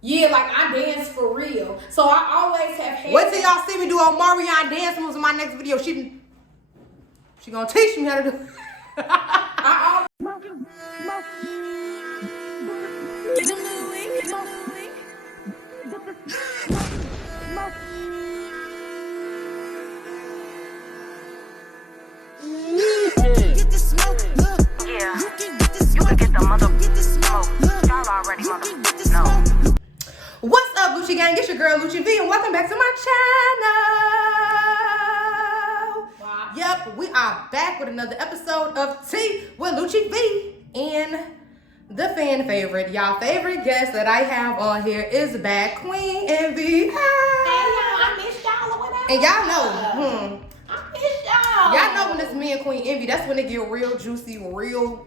Yeah, like I dance for real. So I always have hair. Wait till y'all see me do a Marion dance moves in my next video. She gonna teach me how to do. Get the smoke, look. Yeah. You can get the smoke. You can get the mother smoke. Y'all already mother know. What's up, Lucci gang? It's your girl Lucci V, and welcome back to my channel. Wow. Yep, we are back with another episode of Tea with Lucci V, and the fan favorite, y'all favorite guest that I have on here is back, Queen Envi. Hey y'all, I missed y'all or whatever. And y'all know, I missed y'all. y'all know when it's me and Queen Envi, that's when it get real juicy, the real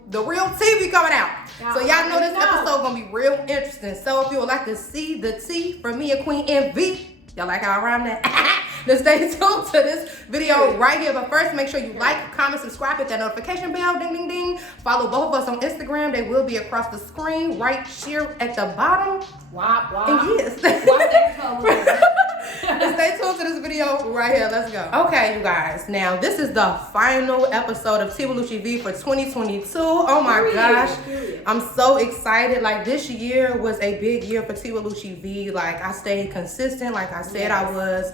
tea be coming out. So y'all know this episode gonna be real interesting. So if you would like to see the tea from me and Queen Envi, y'all like how I rhyme that? Then stay tuned to this video right here. But first, make sure you like, comment, subscribe, hit that notification bell, ding, ding, ding. Follow both of us on Instagram. They will be across the screen right here at the bottom. Wow. And yes. Stay tuned to this video right here. Let's go. Okay, you guys. Now, this is the final episode of Tea with Lucci V for 2022. Oh my gosh. I'm so excited. Like, this year was a big year for Tea with Lucci V. Like, I stayed consistent like I said I was.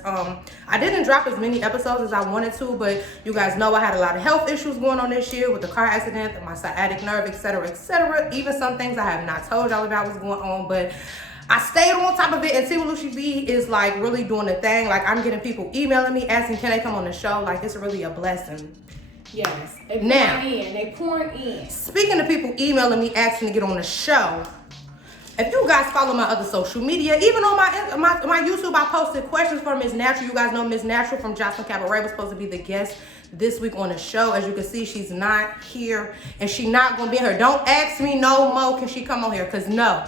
I didn't drop as many episodes as I wanted to, but you guys know I had a lot of health issues going on this year with the car accident, my sciatic nerve, etc., etc. Even some things I have not told y'all about what's going on, but I stayed on top of it, and Tea with Lucci V is like really doing the thing. Like, I'm getting people emailing me asking, can they come on the show? Like, it's really a blessing. Yes. They pouring in. Speaking of people emailing me asking to get on the show, if you guys follow my other social media, even on my YouTube, I posted questions for Miss Natural. You guys know Miss Natural from Jocelyn Cabaret was supposed to be the guest this week on the show. As you can see, she's not here, and she's not gonna be here. Don't ask me no more, can she come on here? Because no.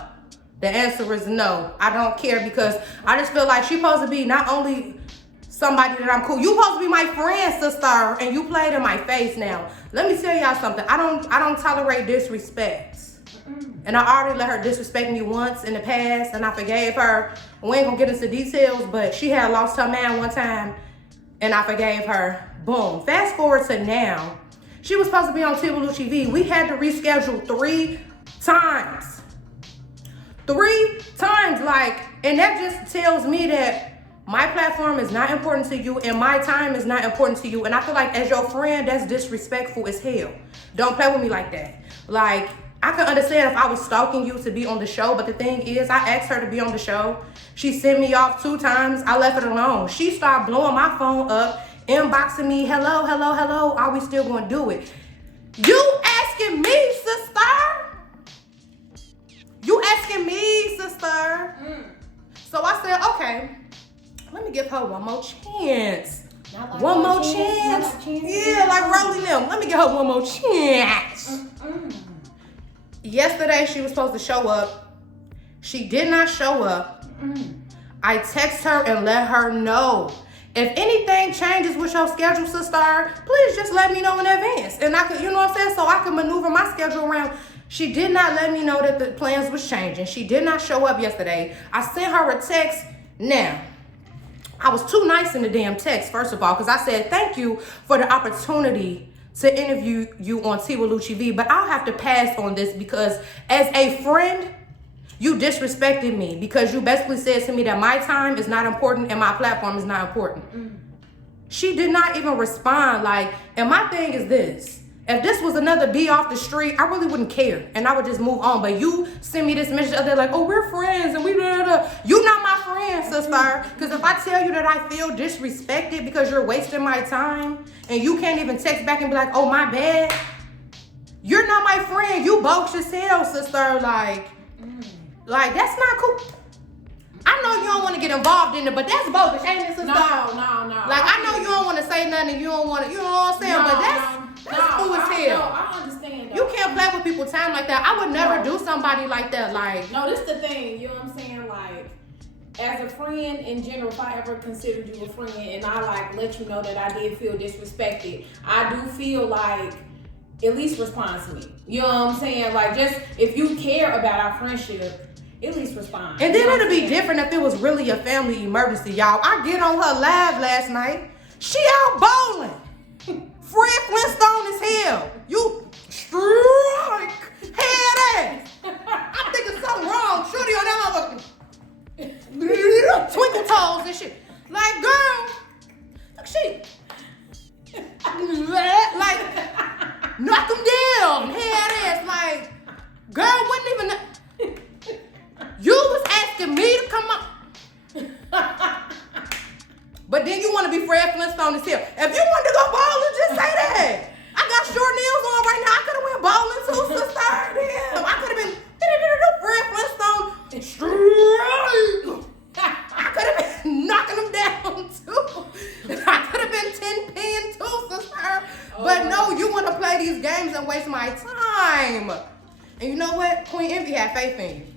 The answer is no. I don't care, because I just feel like she's supposed to be not only somebody that I'm cool. You supposed to be my friend, sister, and you played in my face. Now, let me tell y'all something. I don't tolerate disrespect. And I already let her disrespect me once in the past, and I forgave her. We ain't gonna get into details, but she had lost her man one time, and I forgave her. Boom. Fast forward to now. She was supposed to be on Tea with Lucci V. We had to reschedule 3 times. 3 times, like, and that just tells me that my platform is not important to you, and my time is not important to you. And I feel like as your friend, that's disrespectful as hell. Don't play with me like that. Like, I can understand if I was stalking you to be on the show, but the thing is, I asked her to be on the show. She sent me off 2 times. I left it alone. She started blowing my phone up, inboxing me, hello, are we still gonna do it? You asking me, sister? You asking me, sister? So I said, okay, let me give her one more chance. Like one more chance. Yeah, like Rolling them. Let me give her one more chance. Yesterday, she was supposed to show up. She did not show up. I text her and let her know. If anything changes with your schedule, sister, please just let me know in advance. And I could, you know what I'm saying? So I can maneuver my schedule around. She did not let me know that the plans was changing. She did not show up yesterday. I sent her a text. Now, I was too nice in the damn text, first of all, because I said, thank you for the opportunity to interview you on Tea with Lucci V, but I'll have to pass on this because as a friend, you disrespected me because you basically said to me that my time is not important and my platform is not important. She did not even respond. Like, and my thing is this. If this was another B off the street, I really wouldn't care. And I would just move on. But you send me this message the other day like, oh, we're friends and we blah, blah, blah. You not my friend, sister. Because if I tell you that I feel disrespected because you're wasting my time and you can't even text back and be like, oh, my bad. You're not my friend. You bogus as hell, sister. Like that's not cool. I know you don't want to get involved in it, but that's bogus, ain't it, sister? No. Like, I know you don't want to say nothing and you don't want to, you know what I'm saying? But that's cool as hell. No, I understand. You can't play with people's time like that. I would never do somebody like that. Like, no, this the thing. You know what I'm saying? Like, as a friend in general, if I ever considered you a friend and I like let you know that I did feel disrespected, I do feel like at least respond to me. You know what I'm saying? Like, just if you care about our friendship at least respond. And then it'd be different if it was really a family emergency, y'all. I get on her live last night. She out bowling. Fred Flintstone is hell. You strike head ass. I'm thinking something wrong. Shorty on that motherfucker. Twinkle toes and shit. Like, girl, look, she like knock him down, head ass. Like, girl, wasn't even. You was asking me to come up. But then you want to be Fred Flintstone as hell. If you wanted to go bowling, just say that. I got short nails on right now. I could have went bowling too, sister. Damn. I could have been Fred Flintstone. I could have been knocking them down too. I could have been 10-pin too, sister. But no, you want to play these games and waste my time. And you know what? Queen Envi had faith in you.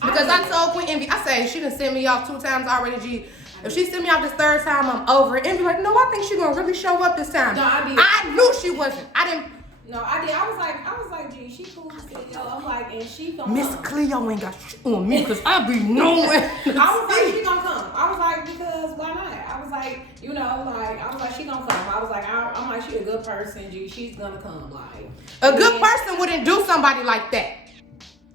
Because I told Queen Envi, I said, she done sent me off 2 times already, G. If she sent me off this 3rd time, I'm over it. Envi like, no, I think she gonna really show up this time. No, I did. I knew she wasn't. I didn't. No, I did. I was like, gee, she cool as hell. I'm like, and she gonna Miss come. Cleo ain't got shit on me because I be knowing. I was like, she gonna come. I was like, because why not? I was like, you know, like, I was like, she gonna come. I was like, I'm like, she a good person, G. She's gonna come. Like, A good person wouldn't do somebody like that.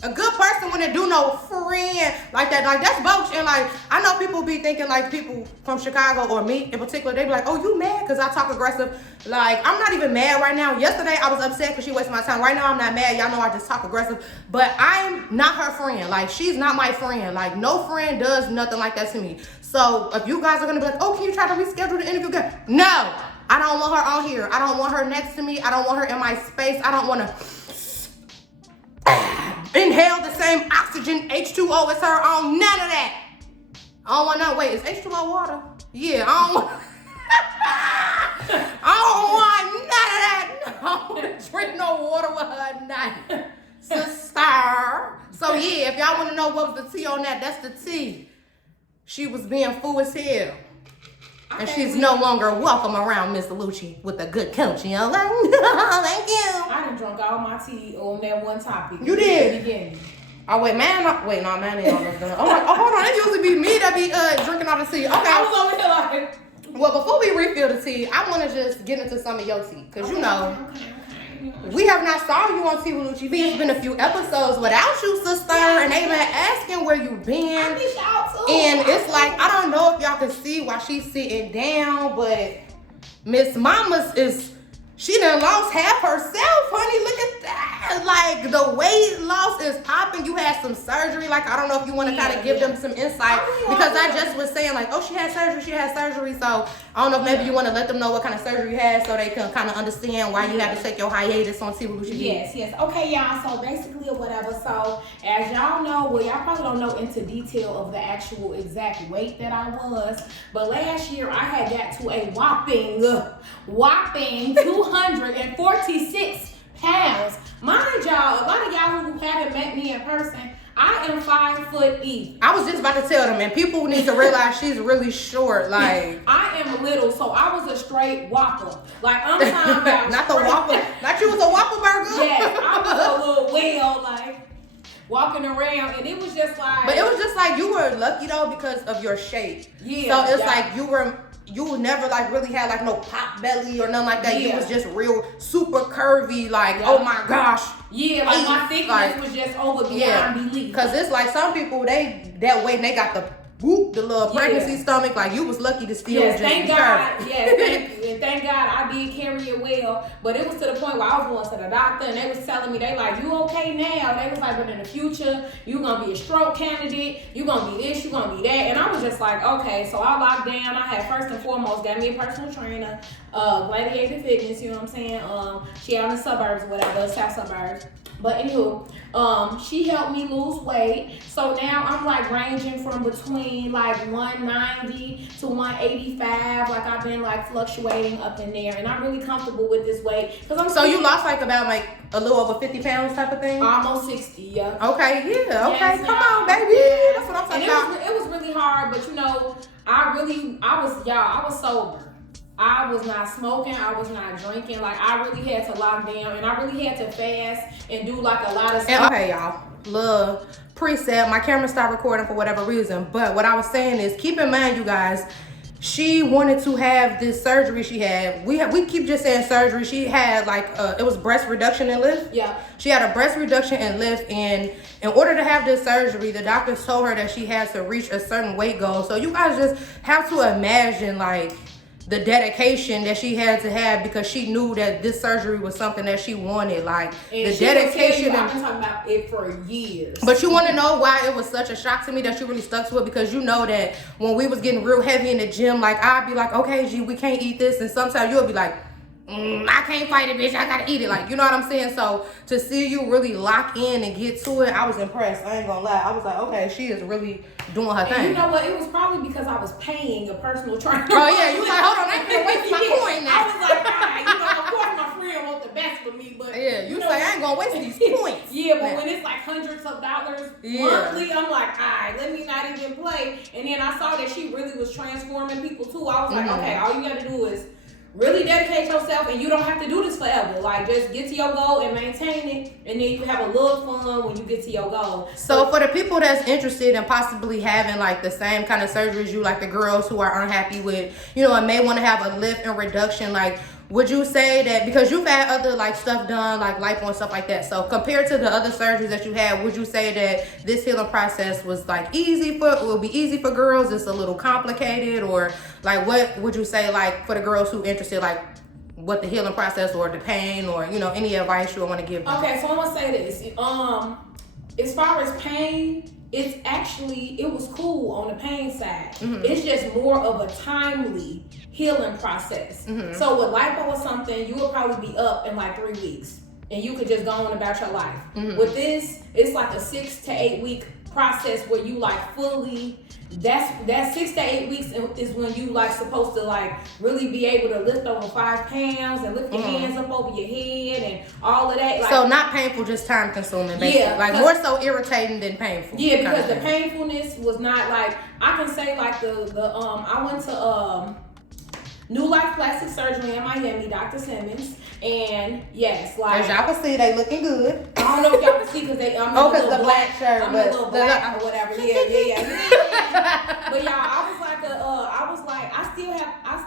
A good person wouldn't do no friend like that. Like, that's bogus. And like, I know people be thinking like people from Chicago or me in particular, they be like, oh, you mad because I talk aggressive. Like, I'm not even mad right now. Yesterday, I was upset because she wasted my time. Right now, I'm not mad. Y'all know I just talk aggressive. But I'm not her friend. Like, she's not my friend. Like, no friend does nothing like that to me. So, if you guys are going to be like, oh, can you try to reschedule the interview? No, I don't want her on here. I don't want her next to me. I don't want her in my space. I don't want to inhale the same oxygen, H2O as her. I don't none of that. I don't want none. Wait, is H2O water? Yeah, I don't want none of that. I don't want to drink no water with her at night, sister. So yeah, if y'all want to know what was the tea on that, that's the tea. She was being fool as hell. And she's no longer welcome around Miss Lucci with a good coach, you know? Like, thank you. I done drunk all my tea on that one topic. You did? Oh, wait, man. Wait, no, man ain't almost done. Oh, hold on. It usually be me that be drinking all the tea. Okay. I was over here like... Well, before we refill the tea, I want to just get into some of your tea. Because, you know, we have not saw you on Tea with Lucci. It's been a few episodes without you, sister. And they been asking where you been. I miss y'all too. And it's like, I don't know if y'all can see why she's sitting down, but Miss Mama's is, she done lost half herself, honey. Look at that. Like, the weight loss is popping. You had some surgery. Like, I don't know if you want to kind of give them some insight. Because I just was saying, like, oh, she had surgery. So, I don't know if maybe you want to let them know what kind of surgery you had so they can kind of understand why you had to take your hiatus on Tea with Lucci. Yes. Okay, y'all. So, basically, or whatever. So, as y'all know, well, y'all probably don't know into detail of the actual exact weight that I was. But last year, I had got to a whopping 246 pounds. Mind y'all, a lot of y'all who haven't met me in person, I am 5 foot even. I was just about to tell them, and people need to realize she's really short. Like, I am little, so I was a straight whopper. Like, I'm talking about not the whopper. Not you was a whopper burger. Yes, I was a little whale, like walking around, and it was just like. But it was just like you were lucky though because of your shape. Yeah. So it's like you never like really had like no pop belly or nothing like that. Yeah. You was just real super curvy, like oh my gosh. Yeah, like my thickness was just over beyond belief. Cause it's like some people that weight and they got the little pregnancy stomach. Like you was lucky to still just thank be God. curvy. Thank God I did carry it well. But it was to the point where I was going to the doctor and they was telling me, they like, you okay now? They was like, but in the future, you gonna be a stroke candidate. You gonna be this, you gonna be that. And I was just like, okay. So I locked down. I had first and foremost got me a personal trainer, Gladiator Fitness, you know what I'm saying? She out in the suburbs or whatever, south suburbs. But anywho, she helped me lose weight. So now I'm like ranging from between like 190 to 185. Like I've been like fluctuating up in there, and I'm really comfortable with this weight. So you lost like about like a little over 50 pounds type of thing? Almost 60, yeah. Okay, yeah, okay. Yes, come on, baby. That's what I'm talking about. It was really hard, but you know, I was sober. I was not smoking, I was not drinking. Like I really had to lock down, and I really had to fast and do like a lot of stuff. Okay, y'all. little preset. My camera stopped recording for whatever reason. But what I was saying is, keep in mind, you guys, she wanted to have this surgery she had. We keep just saying surgery. She had it was breast reduction and lift. Yeah. She had a breast reduction and lift, and in order to have this surgery, the doctors told her that she had to reach a certain weight goal. So you guys just have to imagine the dedication that she had to have, because she knew that this surgery was something that she wanted. Like, and the dedication. I've been talking about it for years. But you want to know why it was such a shock to me that she really stuck to it? Because you know that when we was getting real heavy in the gym, I'd be like, okay, G, we can't eat this. And sometimes you'll be like, I can't fight it, bitch. I gotta eat it. You know what I'm saying? So to see you really lock in and get to it, I was impressed. I ain't gonna lie. I was like, okay, she is really doing her thing. You know what? It was probably because I was paying a personal trainer. Oh yeah, you like, hold on, I ain't gonna waste my coin now. I was like, all right, of course my friend wants the best for me, but yeah, you say I ain't gonna waste these points. Yeah, but when it's hundreds of dollars monthly, I'm like, all right, let me not even play. And then I saw that she really was transforming people too. I was like, okay, all you gotta do is really dedicate yourself, and you don't have to do this forever. Just get to your goal and maintain it, and then you have a little fun when you get to your goal. So for the people that's interested in possibly having the same kind of surgeries you, the girls who are unhappy with, and may want to have a lift and reduction, would you say that, because you've had other stuff done, lipo and stuff like that, so compared to the other surgeries that you had, would you say that this healing process was will be easy for girls? It's a little complicated, or what would you say for the girls who interested, what the healing process or the pain, or any advice you want to give them? Okay, so I'm gonna say this. As far as pain, it was cool on the pain side. Mm-hmm. It's just more of a timely healing process. Mm-hmm. So with lipo or something, you would probably be up in 3 weeks, and you could just go on about your life. Mm-hmm. With this, it's a 6 to 8 week process where you fully. That 6 to 8 weeks is when you supposed to really be able to lift over 5 pounds and lift your hands up over your head and all of that. So not painful, just time consuming, basically. Yeah, more so irritating than painful. Yeah, because the painfulness was not I can say I went to New Life Plastic Surgery in Miami, Dr. Simmons, and yes, as y'all can see, they looking good. I don't know if y'all can see because because the black shirt, I'm a little black or whatever. Yeah. But y'all, I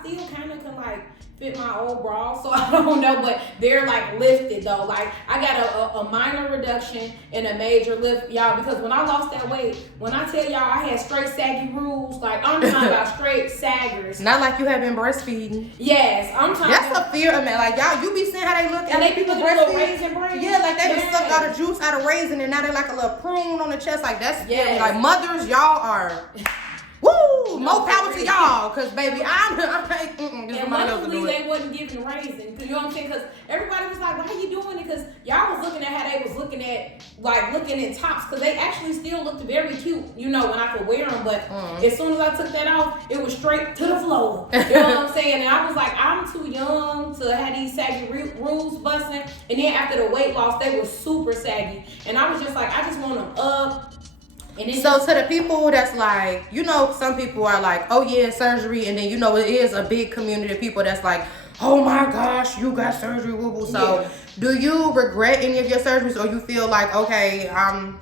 still kind of can fit my old bra, so I don't know, but they're lifted though. I got a minor reduction and a major lift, y'all, because when I lost that weight, when I tell y'all I had straight saggy rules, I'm talking about straight saggers. Not you have been breastfeeding. Yes, I'm talking. That's a fear of man. Y'all, you be seeing how they look and they people breastfeed. Raisin brain. Yeah, they just sucked all the juice out of raisin, and now they a little prune on the chest. That's scary. Mothers, y'all are. Woo! More power to y'all, cause baby, I'm and luckily they wasn't giving raisin, cause you know what I'm saying? Cause everybody was like, "Why are you doing it?" Cause y'all was looking at how they was looking at looking in tops, cause they actually still looked very cute, when I could wear them. But as soon as I took that off, it was straight to the floor. You know what I'm saying? And I was like, I'm too young to have these saggy rules busting. And then after the weight loss, they were super saggy, and I was just like, I just want them up. So to the people that's some people are oh yeah, surgery, and then it is a big community of people that's oh my gosh, you got surgery, woo-woo. So do you regret any of your surgeries, or you feel okay,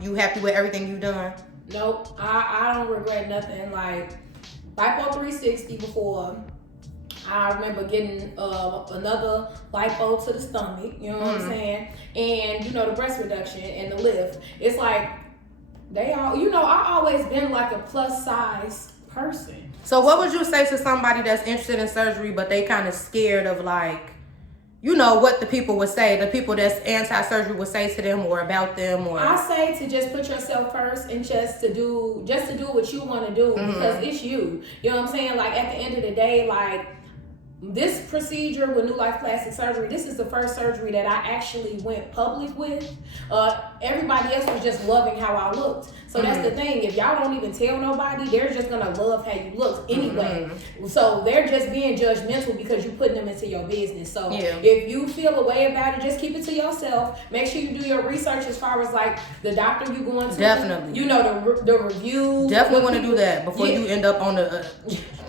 you happy with everything you've done? Nope, I don't regret nothing. Lipo 360 before, I remember getting another lipo to the stomach, you know what I'm saying? And the breast reduction and the lift. It's they all, I always been a plus size person. So what would you say to somebody that's interested in surgery, but they kind of scared of what the people would say, the people that's anti-surgery would say to them or about them? Or I say to just put yourself first and just to do what you want to do, because it's you. You know what I'm saying? At the end of the day, this procedure with New Life Plastic Surgery, this is the first surgery that I actually went public with. Everybody else was just loving how I looked. So that's the thing. If y'all don't even tell nobody, they're just going to love how you look anyway. So they're just being judgmental because you're putting them into your business. So if you feel a way about it, just keep it to yourself. Make sure you do your research as far as the doctor you going to. Definitely. The reviews. Definitely want to do that before you end up on the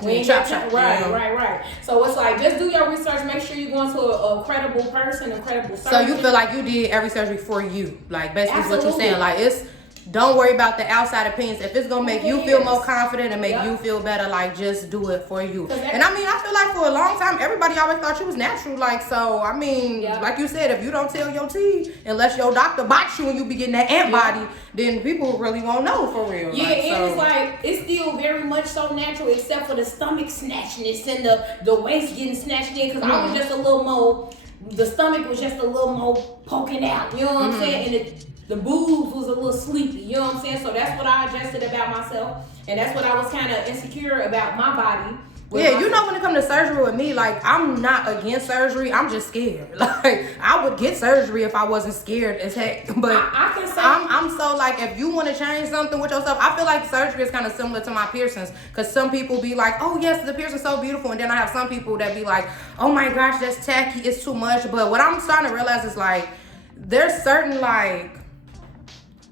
We ain't Chop, got chop. Right. So it's like, just do your research. Make sure you're going to a credible person, a credible surgeon. So you feel like you did every surgery for you, like basically what you're Absolutely. saying. Like don't worry about the outside opinions. If it's gonna make you feel more confident and make you feel better, like just do it for you. And I mean, I feel like for a long time, everybody always thought you was natural. Like, so I mean, like you said, if you don't tell your T, unless your doctor box you and you be getting that antibody, then people really won't know for real. Yeah, like, and it's like, it's still very much so natural, except for the stomach snatchness and the waist getting snatched in, because I was just a little more, the stomach was just a little more poking out, you know what I'm saying? And the boobs was a little sleepy, you know what I'm saying? So that's what I adjusted about myself, and that's what I was kind of insecure about my body. Yeah, you know, when it comes to surgery with me, like, I'm not against surgery. I'm just scared. Like, I would get surgery if I wasn't scared as heck. But I can say I'm so, like, if you want to change something with yourself, I feel like surgery is kind of similar to my piercings. Because some people be like, oh, yes, the piercing's so beautiful. And then I have some people that be like, oh, my gosh, that's tacky. It's too much. But what I'm starting to realize is, like, there's certain, like,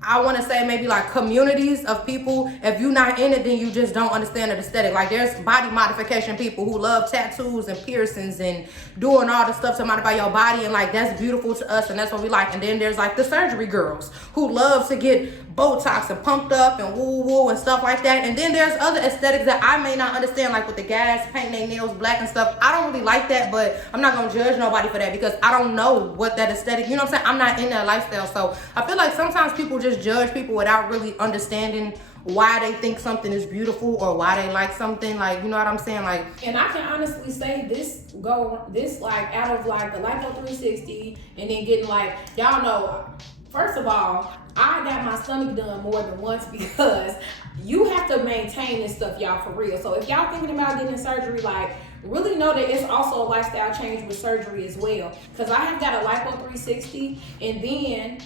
I want to say maybe like communities of people. If you're not in it, then you just don't understand the aesthetic. Like there's body modification people who love tattoos and piercings and doing all the stuff to modify your body, and like that's beautiful to us and that's what we like. And then there's like the surgery girls who love to get Botox and pumped up and woo woo and stuff like that. And then there's other aesthetics that I may not understand, like with the guys painting their nails black and stuff. I don't really like that, but I'm not gonna judge nobody for that because I don't know what that aesthetic, you know what I'm saying? I'm not in that lifestyle. So I feel like sometimes people just judge people without really understanding why they think something is beautiful or why they like something, like, you know what I'm saying? Like, and I can honestly say this like out of like the Lipo 360 and then getting like, y'all know, first of all, I got my stomach done more than once because you have to maintain this stuff, y'all, for real. So if y'all thinking about getting surgery, like, really know that it's also a lifestyle change with surgery as well. Because I have got a Lipo 360 and then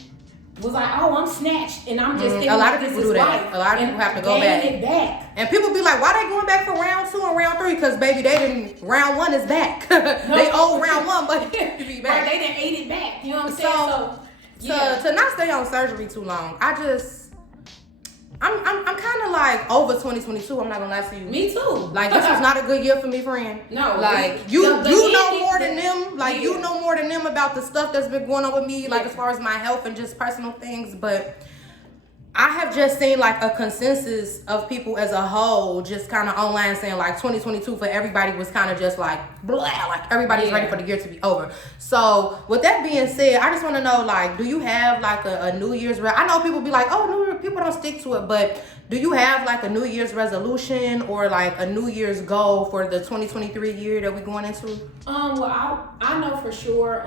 was like, oh, I'm snatched, and I'm just thinking a lot like, of people this do is that. life. A lot of people have to go back. It back. And people be like, why they going back for round 2 and round 3? Because baby, they didn't, round 1 is back. They owe round 1, but you be back. Right, they didn't ate it back. You know what I'm saying? So to not stay on surgery too long, I'm kind of like over 2022. I'm not gonna lie to you. Me too. Like this was not a good year for me, friend. No. Like you know more than them. Like you know more than them about the stuff that's been going on with me. Like as far as my health and just personal things, but I have just seen like a consensus of people as a whole just kind of online saying like 2022 for everybody was kind of just like blah, like everybody's ready for the year to be over. So with that being said, I just want to know, like, do you have like a New Year's I know people be like, oh, New Year, people don't stick to it, but do you have like a New Year's resolution or like a New Year's goal for the 2023 year that we're going into? Well, I know for sure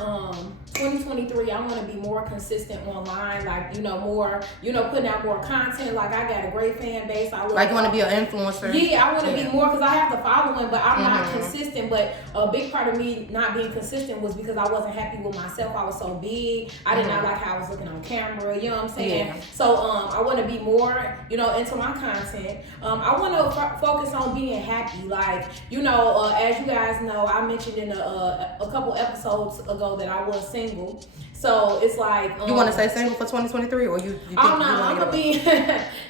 2023 I want to be more consistent online, like, you know, more, you know, putting out more content. Like I got a great fan base. I like you want to be an influencer? Yeah, I want to be more because I have the following, but I'm not consistent. But a big part of me not being consistent was because I wasn't happy with myself. I was so big. I did not like how I was looking on camera. You know what I'm saying? Yeah. So I want to be more, you know, into my content. I want to focus on being happy. Like, you know, as you guys know, I mentioned in a couple episodes ago that I was single. So it's like you want to stay single for 2023, or you think oh no, you I'm gonna be no,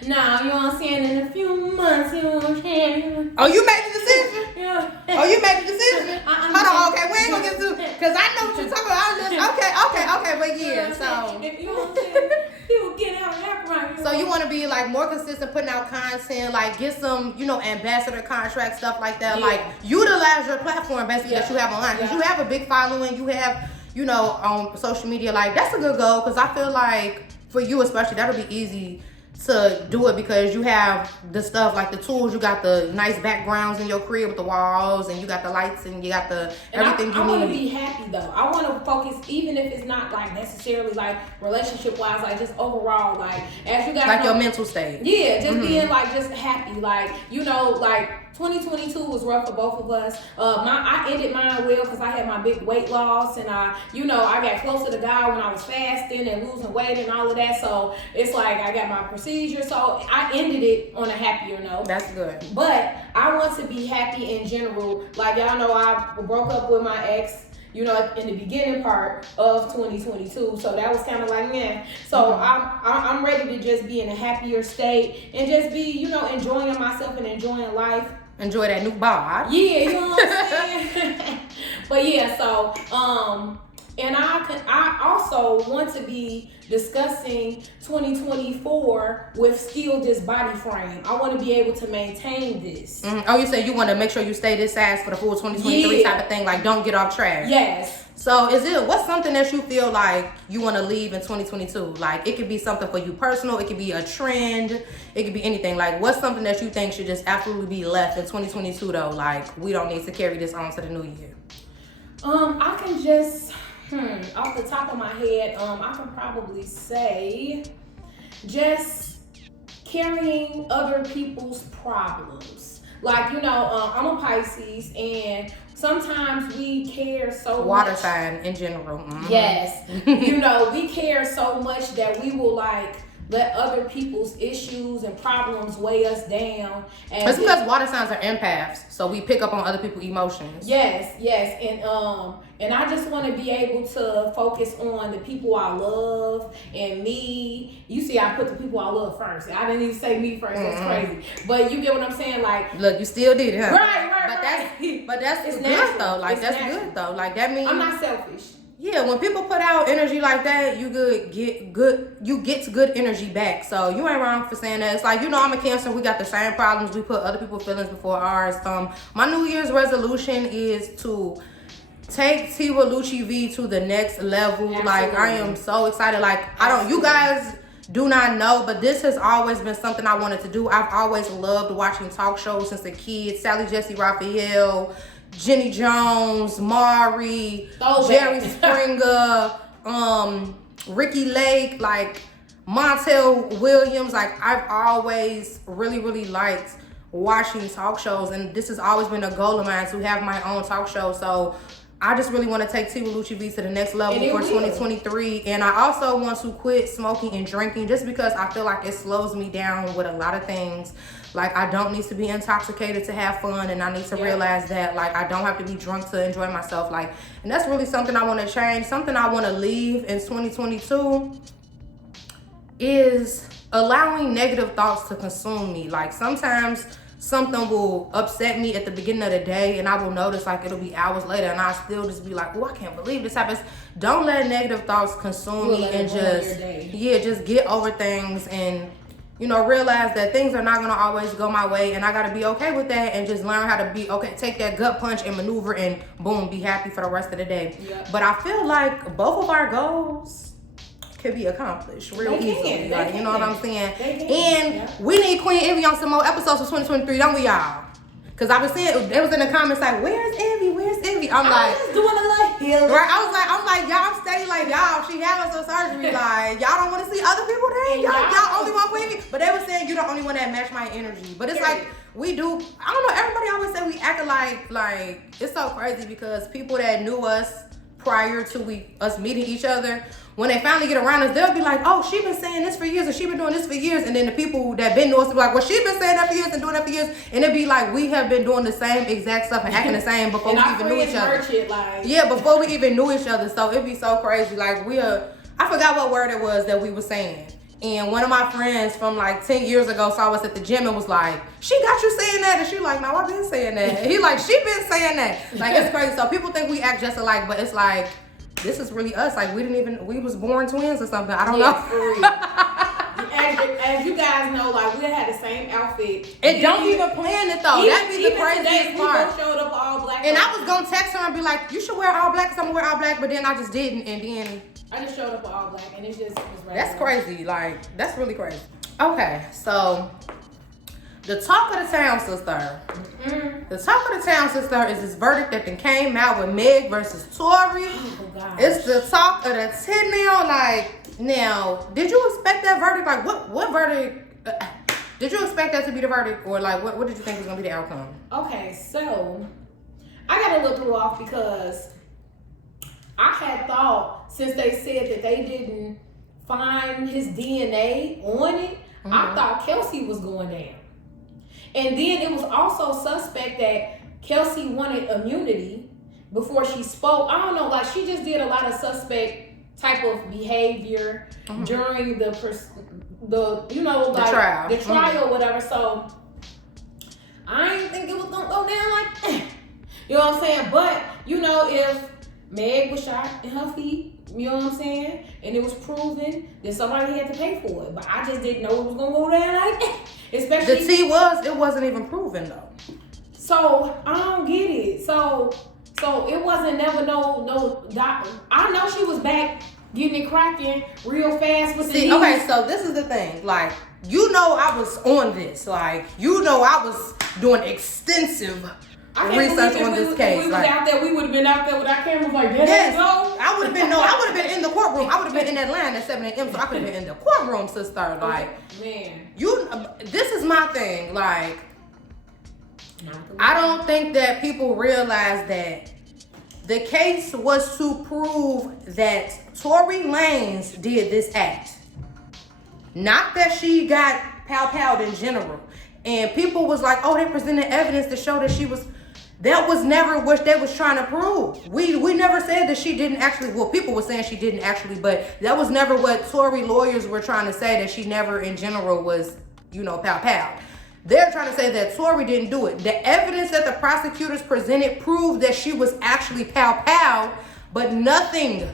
you know what I'm saying, in a few months, you know what I'm saying. Oh, you made the decision? Yeah. Oh, you made the decision? Hold on, okay, we ain't gonna get to, because I know what you're talking about. Okay, but yeah, so. You know what I'm saying? People get out and act right. So you want to be like more consistent, putting out content, like get some, you know, ambassador contract, stuff like that. Yeah. Like utilize your platform basically that you have online, because you have a big following, you have, you know, on social media. Like that's a good goal, because I feel like for you especially, that'll be easy to do it because you have the stuff like the tools, you got the nice backgrounds in your crib with the walls, and you got the lights, and you got the everything you need. I want to be happy though. I want to focus, even if it's not like necessarily like relationship wise, like just overall, like as you guys like know, your mental state. Yeah, just being like just happy, like, you know, like 2022 was rough for both of us. I ended mine well because I had my big weight loss, and I got closer to God when I was fasting and losing weight and all of that. So it's like I got my procedure. So I ended it on a happier note. That's good. But I want to be happy in general. Like y'all know, I broke up with my ex. you know, in the beginning part of 2022. So that was kind of like, man. So I'm ready to just be in a happier state and just be, you know, enjoying myself and enjoying life. Enjoy that new bod. Yeah, you know what I'm saying? But yeah, so and I also want to be discussing 2024 with still this body frame. I want to be able to maintain this. Oh, you say you want to make sure you stay this size for the full 2023 type of thing, like don't get off track. Yes. So what's something that you feel like you want to leave in 2022? Like it could be something for you personal, it could be a trend, it could be anything. Like what's something that you think should just absolutely be left in 2022 though? Like we don't need to carry this on to the new year. I can just off the top of my head, I can probably say just carrying other people's problems. Like, you know, I'm a Pisces, and sometimes we care so much. Water sign in general. Mm-hmm. Yes. You know, we care so much that we will like let other people's issues and problems weigh us down. And it's because water signs are empaths, so we pick up on other people's emotions. Yes, and I just want to be able to focus on the people I love and me. You see, I put the people I love first. I didn't even say me first. That's crazy. But you get what I'm saying? Like, look, you still did it, huh? Right. But that's it's good natural. though. Like It's that's natural. good though. Like that means I'm not selfish. Yeah, when people put out energy like that, you get good energy back. So you ain't wrong for saying that. It's like, you know, I'm a Cancer. We got the same problems. We put other people's feelings before ours. My New Year's resolution is to take Tiwa Lucci V to the next level. Absolutely. Like I am so excited. Like you guys do not know, but this has always been something I wanted to do. I've always loved watching talk shows since a kid. Sally Jesse Raphael, Jenny Jones, Maury, Jerry Springer, Ricky Lake, like Montel Williams. Like I've always really, really liked watching talk shows, and this has always been a goal of mine to have my own talk show. So I just really want to take Tiwa Lucci V to the next level for 2023. And I also want to quit smoking and drinking just because I feel like it slows me down with a lot of things. Like I don't need to be intoxicated to have fun, and I need to realize that like I don't have to be drunk to enjoy myself. Like, and that's really something I want to change. Something I want to leave in 2022 is allowing negative thoughts to consume me. Like sometimes something will upset me at the beginning of the day, and I will notice like it'll be hours later and I'll still just be like, oh, I can't believe this happens. Don't let negative thoughts consume me, and just get over things and, you know, realize that things are not gonna always go my way, and I gotta be okay with that and just learn how to be okay, take that gut punch and maneuver and boom, be happy for the rest of the day. Yep. But I feel like both of our goals could be accomplished real easily. Like, you know what I'm saying? And we need Queen Envi on some more episodes for 2023, don't we, y'all? Cause I was saying, it was in the comments like, where's Envi? Where's Envi? I'm like, just doing a little healing. Right? I'm like, y'all, I'm steady like, y'all, she having some surgery. Like, y'all don't want to see other people there? Y'all only want Queen Envi? But they were saying you're the only one that match my energy. But it's like, we do, I don't know, everybody always say we acting like, it's so crazy because people that knew us prior to us meeting each other, when they finally get around us, they'll be like, oh, she been saying this for years, and she been doing this for years. And then the people that been to us will be like, well, she been saying that for years and doing that for years. And it'd be like, we have been doing the same exact stuff and acting the same before we even knew each other. Before we even knew each other. So it'd be so crazy. Like I forgot what word it was that we were saying. And one of my friends from like 10 years ago saw us at the gym and was like, she got you saying that? And she like, no, I've been saying that. And he like, she been saying that. Like, it's crazy. So people think we act just alike, but it's like, this is really us. Like, we was born twins or something. I don't know. For real. As you guys know, like, we had the same outfit. And don't even plan it though. That'd be the craziest part. We both showed up all black. And I was gonna text her and be like, you should wear all black because I'm gonna wear all black, but then I just didn't, and then I just showed up with all black, and it was that's crazy. Like, that's really crazy. Okay, so the talk of the town, sister. Mm-hmm. The talk of the town, sister, is this verdict that then came out with Meg versus Tory. Oh, it's the talk of the 10 now. Like, now, did you expect that verdict? Like, what verdict? Did you expect that to be the verdict, or like, what did you think was gonna be the outcome? Okay, so I got a little threw off because I had thought, since they said that they didn't find his DNA on it, I thought Kelsey was going down. And then it was also suspect that Kelsey wanted immunity before she spoke. I don't know, like she just did a lot of suspect type of behavior during the trial, or whatever. So I didn't think it was gonna go down like that. You know what I'm saying? But if Meg was shot in her feet, you know what I'm saying, and it was proven, then somebody had to pay for it. But I just didn't know it was gonna go down like that. Especially the tea it wasn't even proven though. So I don't get it. So it wasn't never no doctor. I know she was back getting it cracking real fast with the knees. Okay, so this is the thing. Like, I was on this. Like, I was doing extensive research on this case. We would have been out there with our cameras like that. Yes, I would have been in the courtroom. I would have been in Atlanta at 7 a.m. So I could have been in the courtroom, sister. Like, man, this is my thing. Like, I don't think that people realize that the case was to prove that Tory Lanez did this act. Not that she got pow-powed in general. And people was like, they presented evidence to show that that was never what they was trying to prove. We never said that she didn't actually, people were saying she didn't actually, but that was never what Tory lawyers were trying to say, that she never in general was, pow-powed. They're trying to say that Tory didn't do it. The evidence that the prosecutors presented proved that she was actually pow-powed, but nothing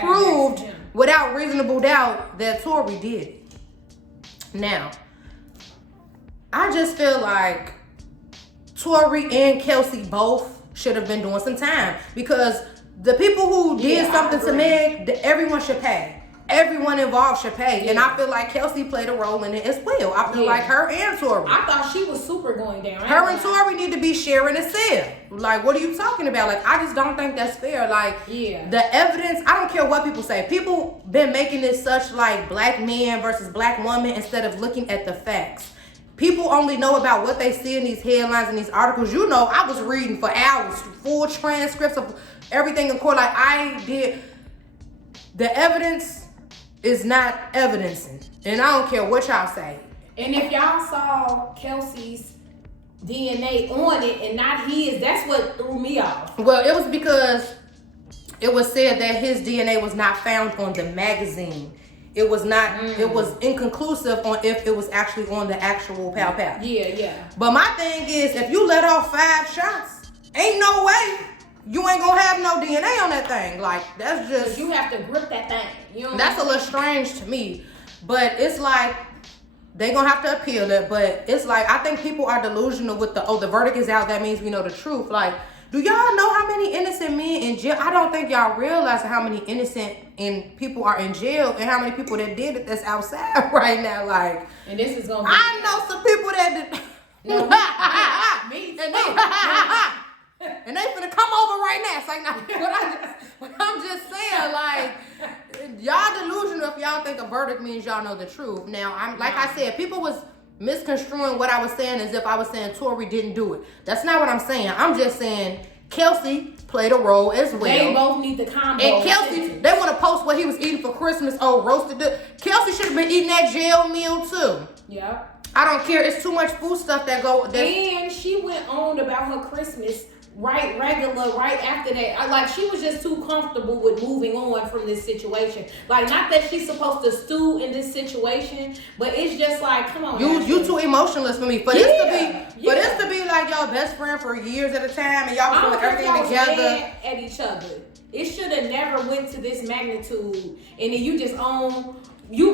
proved without reasonable doubt that Tory did it. Now, I just feel like Tory and Kelsey both should have been doing some time, because the people who did something to Meg, everyone should pay. Everyone involved should pay. And I feel like Kelsey played a role in it as well. I feel like her and Tory. I thought she was super going down. Her and Tory need to be sharing a cell. Like, what are you talking about? Like, I just don't think that's fair. Like, the evidence, I don't care what people say. People been making this such like black man versus black woman instead of looking at the facts. People only know about what they see in these headlines and these articles. I was reading for hours, full transcripts of everything in court. Like, I did. The evidence is not evidencing. And I don't care what y'all say. And if y'all saw Kelsey's DNA on it and not his, that's what threw me off. Well, it was because it was said that his DNA was not found on the magazine. It was not, it was inconclusive on if it was actually on the actual pow-pow. Yeah. But my thing is, if you let off 5 shots, ain't no way you ain't gonna have no DNA on that thing. Like, that's just, you have to grip that thing. That's a little strange to me. But it's like, they gonna have to appeal it. But it's like, I think people are delusional with the verdict is out, that means we know the truth. Like, do y'all know how many innocent men in jail? I don't think y'all realize how many innocent people are in jail and how many people that did it that's outside right now. Like, and this is gonna be, I know some people that did. Me And they finna come over right now. It's like, but I'm just saying, like, y'all delusional if y'all think a verdict means y'all know the truth. Now, I said, people was misconstruing what I was saying as if I was saying Tory didn't do it. That's not what I'm saying. I'm just saying Kelsey played a role as well. They both need the combo. And Kelsey, they want to post what he was eating for Christmas. Roasted. Kelsey should have been eating that jail meal too. Yeah. I don't care. It's too much food stuff that go. And she went on about her Christmas right after that. Like, she was just too comfortable with moving on from this situation. Like, not that she's supposed to stew in this situation, but it's just like, come on. You too emotionless for me. For this to be like y'all best friend for years at a time, and y'all put everything together at each other. It should have never went to this magnitude. And then you just own.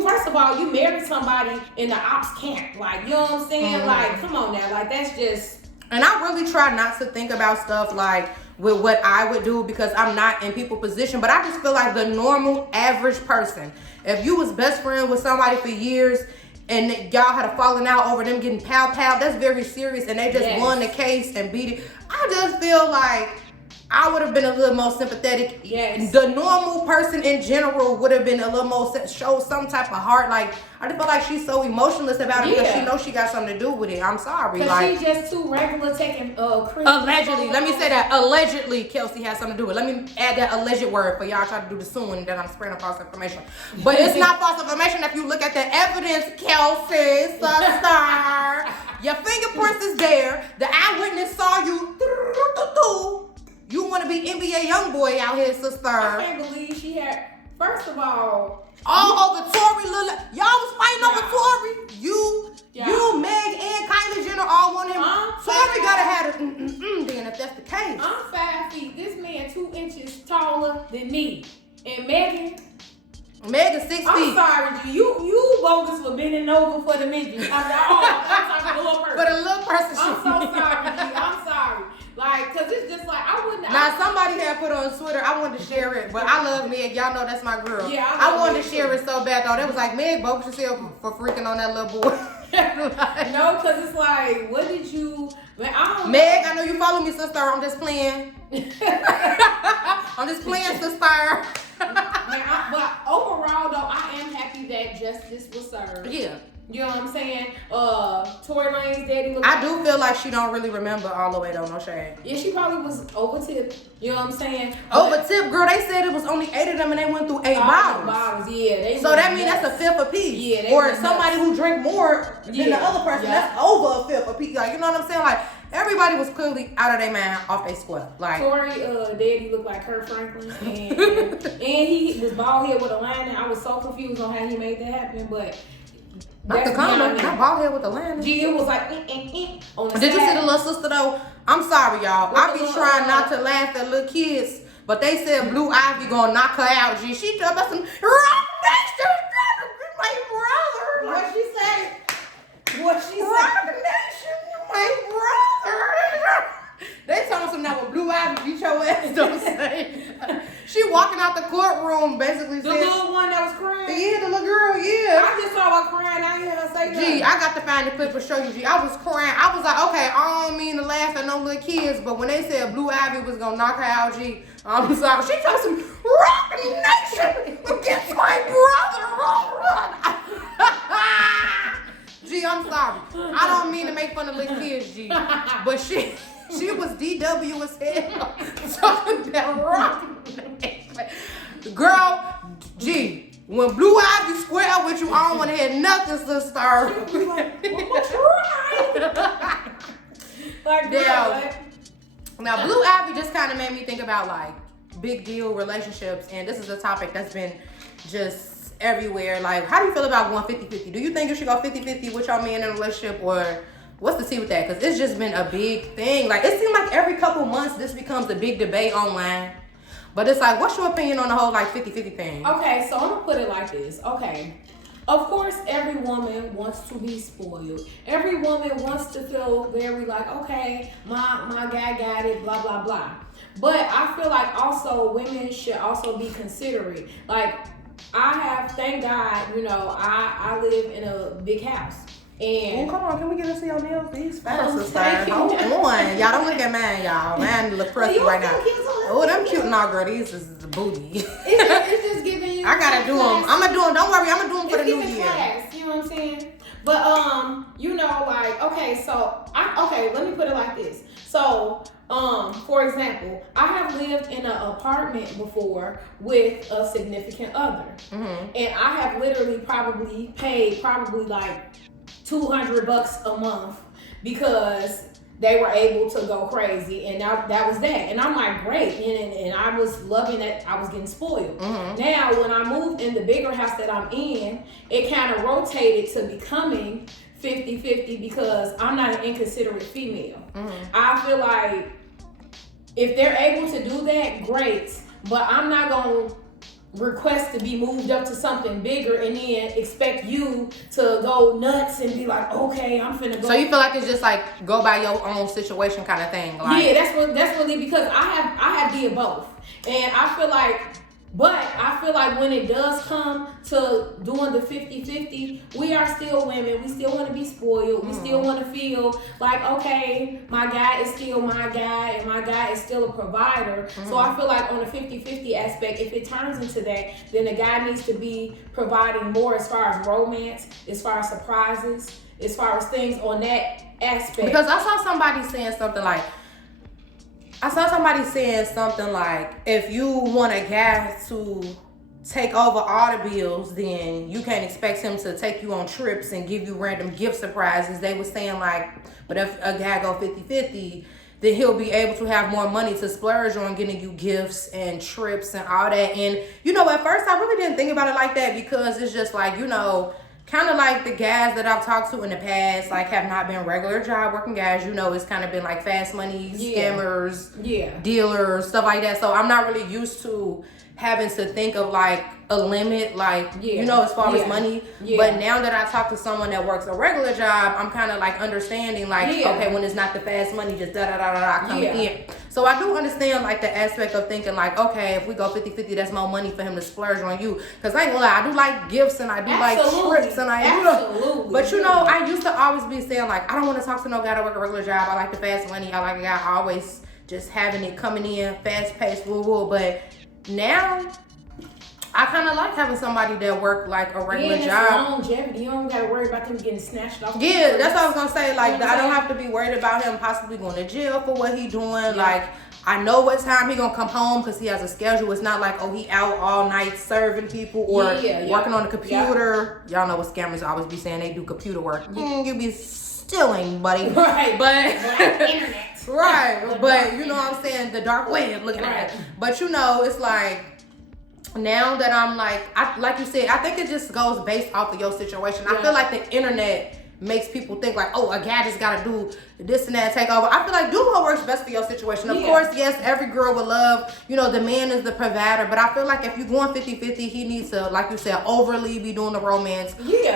First of all, you married somebody in the ops camp. Like, you know what I'm saying? Like, come on now. Like, that's just. And I really try not to think about stuff like with what I would do, because I'm not in people's position. But I just feel like the normal, average person, if you was best friend with somebody for years and y'all had a falling out over them getting pow-pow, that's very serious, and they just won the case and beat it. I just feel like I would have been a little more sympathetic. Yes. The normal person in general would have been a little more, show some type of heart. Like, I just feel like she's so emotionless about it because she knows she got something to do with it. I'm sorry. Because she's just too regular taking Christmas. Allegedly. Let me say that. Allegedly, Kelsey has something to do with it. Let me add that alleged word for y'all trying to do the suing that I'm spreading false information. But it's not false information if you look at the evidence, Kelsey, sister. Your fingerprints is there. The eyewitness saw you. You You want to be NBA young boy out here, sister. I can't believe she had. First of all over Tory, y'all was fighting over Yeah. Tory. You, Meg, and Kylie Jenner all wanted him. Tory gotta have a then if that's the case. I'm 5 feet. This man 2 inches taller than me. And Megan Meg is 6 feet. I'm sorry, G. You bogus for bending over for the midget. I'm talking a little person. But a little person. I'm so sorry, G. I'm sorry. Like, cause it's just like I wouldn't. Now somebody had put on Twitter. I wanted to share it, but I love Meg. Y'all know that's my girl. Yeah, I wanted to share it so bad though. They was like, Meg bogus herself for freaking on that little boy. No, cause it's like, what did you? Man, I don't Meg, I know you follow me, sister. I'm just playing. I'm just playing, sister. But overall, though, I am happy that justice was served. Yeah. You know what I'm saying? Tory Lane's daddy was. I do feel like she don't really remember all the way though, no shade. Yeah, she probably was over tip. You know what I'm saying? Over tip, girl. They said it was only 8 of them and they went through 8 bottles. Yeah. So that means that's a fifth apiece. Yeah, or somebody who drank more than the other person. Yeah. That's over a fifth apiece. Like, you know what I'm saying? Like, everybody was clearly out of their mind, off their square. Like Tory, daddy looked like Kurt Franklin, and he was bald head with a line. And I was so confused on how he made that happen, but. Not the comment, not bald head with the line. Gee, it was like on the Did you side. see the little sister though? I'm sorry, y'all. With I the be little, trying not to laugh at little kids, but they said Blue Ivy gonna knock her out. G, she told us some rock nation, my brother. What she say? What she Rock say? nation, my brother. They told some now when Blue Ivy beat your ass. Don't say. She walking out the courtroom, basically The saying, little one that was crying. "Yeah, the little girl, yeah." I just saw her crying. I didn't hear her say Gee, nothing. I got to find the clip and show you, G. I was crying. I was like, okay, I don't mean to laugh at no little kids, but when they said Blue Ivy was gonna knock her out, G, I'm sorry. She told some rock nation against my brother. Gee, I'm sorry. I don't mean to make fun of little kids, G, but she was DW as hell talking about rock nation. Girl, G. When Blue Ivy square up with you, I don't want to hear nothing, sister. Like, Yeah. Now, Blue Ivy just kind of made me think about like big deal relationships, and this is a topic that's been just everywhere. Like, how do you feel about going 50-50? Do you think you should go 50-50 with your man in a relationship, or what's the tea with that? Because it's just been a big thing. Like, it seems like every couple months this becomes a big debate online. But it's like, what's your opinion on the whole like 50-50 thing? Okay, so I'm gonna put it like this. Okay. Of course, every woman wants to be spoiled. Every woman wants to feel very like, okay, my guy got it, blah, blah, blah. But I feel like also women should also be considerate. Like, thank God, you know, I live in a big house. And oh, come on, can we get to see your nails? These fast Oh, sisters. thank you. Hold on. Y'all don't look at mine, y'all. Mine look crusty right now. Oh, them cute. No, girl, these is the booty. it's just giving you. I gotta do them. I'm gonna do them. Don't worry, I'm gonna do them for the new year. Class, you know what I'm saying? But you know, like, okay, so let me put it like this. So, for example, I have lived in an apartment before with a significant other, and I have literally probably paid like $200 a month because they were able to go crazy, and that was that. And I'm like, great, and I was loving that I was getting spoiled. Now, when I moved in the bigger house that I'm in, it kind of rotated to becoming 50-50 because I'm not an inconsiderate female. I feel like if they're able to do that, great, but I'm not going to request to be moved up to something bigger and then expect you to go nuts and be like, okay, I'm finna go. So you feel like it's just like go by your own situation kind of thing? Like, yeah, that's really because I have did both, and I feel like when it does come to doing the 50-50, we are still women. We still want to be spoiled. We still want to feel like, okay, my guy is still my guy, and my guy is still a provider. So I feel like on the 50-50 aspect, if it turns into that, then the guy needs to be providing more as far as romance, as far as surprises, as far as things on that aspect. Because I saw somebody saying something like, if you want a guy to take over all the bills, then you can't expect him to take you on trips and give you random gift surprises. They were saying like, but if a guy go 50-50, then then he'll be able to have more money to splurge on getting you gifts and trips and all that. And, you know, at first I really didn't think about it like that because it's just like, you know, kind of like the guys that I've talked to in the past, like, have not been regular job working guys. You know, it's kind of been like fast money, scammers, dealers, stuff like that. So I'm not really used to having to think of like a limit, like, you know, as far as money. But now that I talk to someone that works a regular job, I'm kind of like understanding, like, okay, when it's not the fast money, just da-da-da-da-da coming in. So I do understand like the aspect of thinking like, okay, if we go 50-50, that's more money for him to splurge on you. Because I ain't gonna lie, I do like gifts and I do like trips and I do. But you know, I used to always be saying like, I don't want to talk to no guy that work a regular job. I like the fast money. I like a guy always just having it coming in, fast paced, woo. But now I kind of like having somebody that work like a regular job. Longevity. You don't gotta worry about them getting snatched off. Yeah, that's what I was gonna say. Like, I don't have to be worried about him possibly going to jail for what he doing. Like, I know what time he gonna come home because he has a schedule. It's not like, oh, he out all night serving people or working on the computer. Y'all know what scammers always be saying, they do computer work. You be stealing, buddy. Right. But internet. Right. But you know what I'm saying, the dark web looking at it. But you know, it's like, now that I'm like you said, I think it just goes based off of your situation. I feel like the internet makes people think like, oh, a guy just gotta do this and that, take over. I feel like do what works best for your situation. Of course, yes, every girl would love, you know, the man is the provider, but I feel like if you're going 50-50, he needs to, like you said, overly be doing the romance,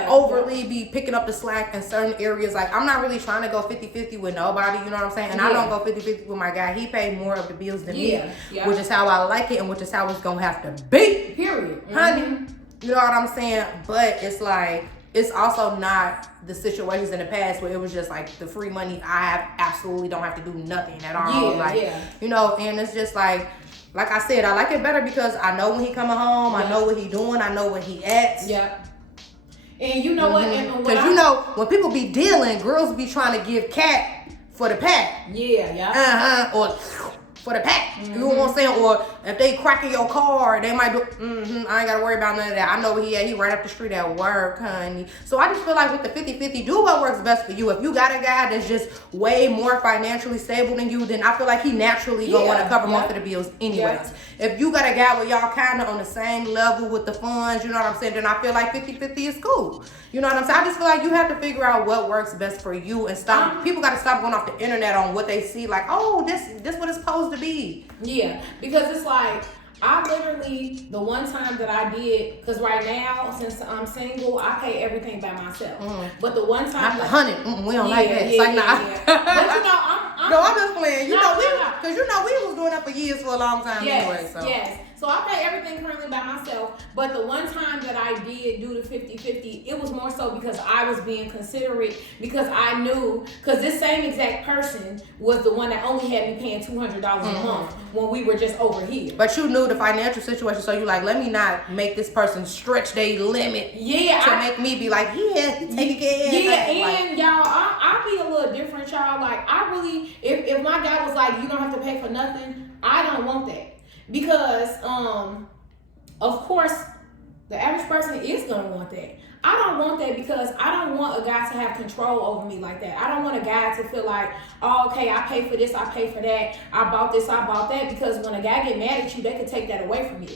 overly be picking up the slack in certain areas. Like, I'm not really trying to go 50-50 with nobody, you know what I'm saying? And I don't go 50-50 with my guy. He paid more of the bills than me, which is how I like it and which is how it's gonna have to be. Period. Honey, you know what I'm saying? But it's like, it's also not the situations in the past where it was just like the free money. I absolutely don't have to do nothing at all. You know, and it's just like I said, I like it better because I know when he coming home, I know what he doing, I know where he at. And you know what? Because you know, when people be dealing, girls be trying to give cat for the pack. Or for the pack. You know what I'm saying? Or if they cracking your car, they might do, I ain't gotta worry about none of that. I know where he at. He right up the street at work, honey. So I just feel like with the 50-50, do what works best for you. If you got a guy that's just way more financially stable than you, then I feel like he naturally gonna want to cover most of the bills anyways. If you got a guy where y'all kind of on the same level with the funds, you know what I'm saying, then I feel like 50-50 is cool. You know what I'm saying? I just feel like you have to figure out what works best for you and stop. People got to stop going off the internet on what they see. Like, oh, this what it's supposed to be. Because it's like, I literally, the one time that I did, because right now, since I'm single, I pay everything by myself. But the one time... we don't like that. It's like, nah. But you know, I'm... No, I'm just playing. You know, because you know, we was doing that for years for a long time anyway. So. So I pay everything currently by myself. But the one time that I did do the 50-50, it was more so because I was being considerate, because I knew, because this same exact person was the one that only had me paying $200 a month when we were just over here. But you knew the financial situation, so you like, let me not make this person stretch their limit to make me be like, take care of and y'all, I be a little different, y'all. Like, I really, if my guy was like, you don't have to pay for nothing, I don't want that. Because, of course, the average person is going to want that. I don't want that because I don't want a guy to have control over me like that. I don't want a guy to feel like, oh, okay, I pay for this, I pay for that, I bought this, I bought that. Because when a guy get mad at you, they could take that away from you.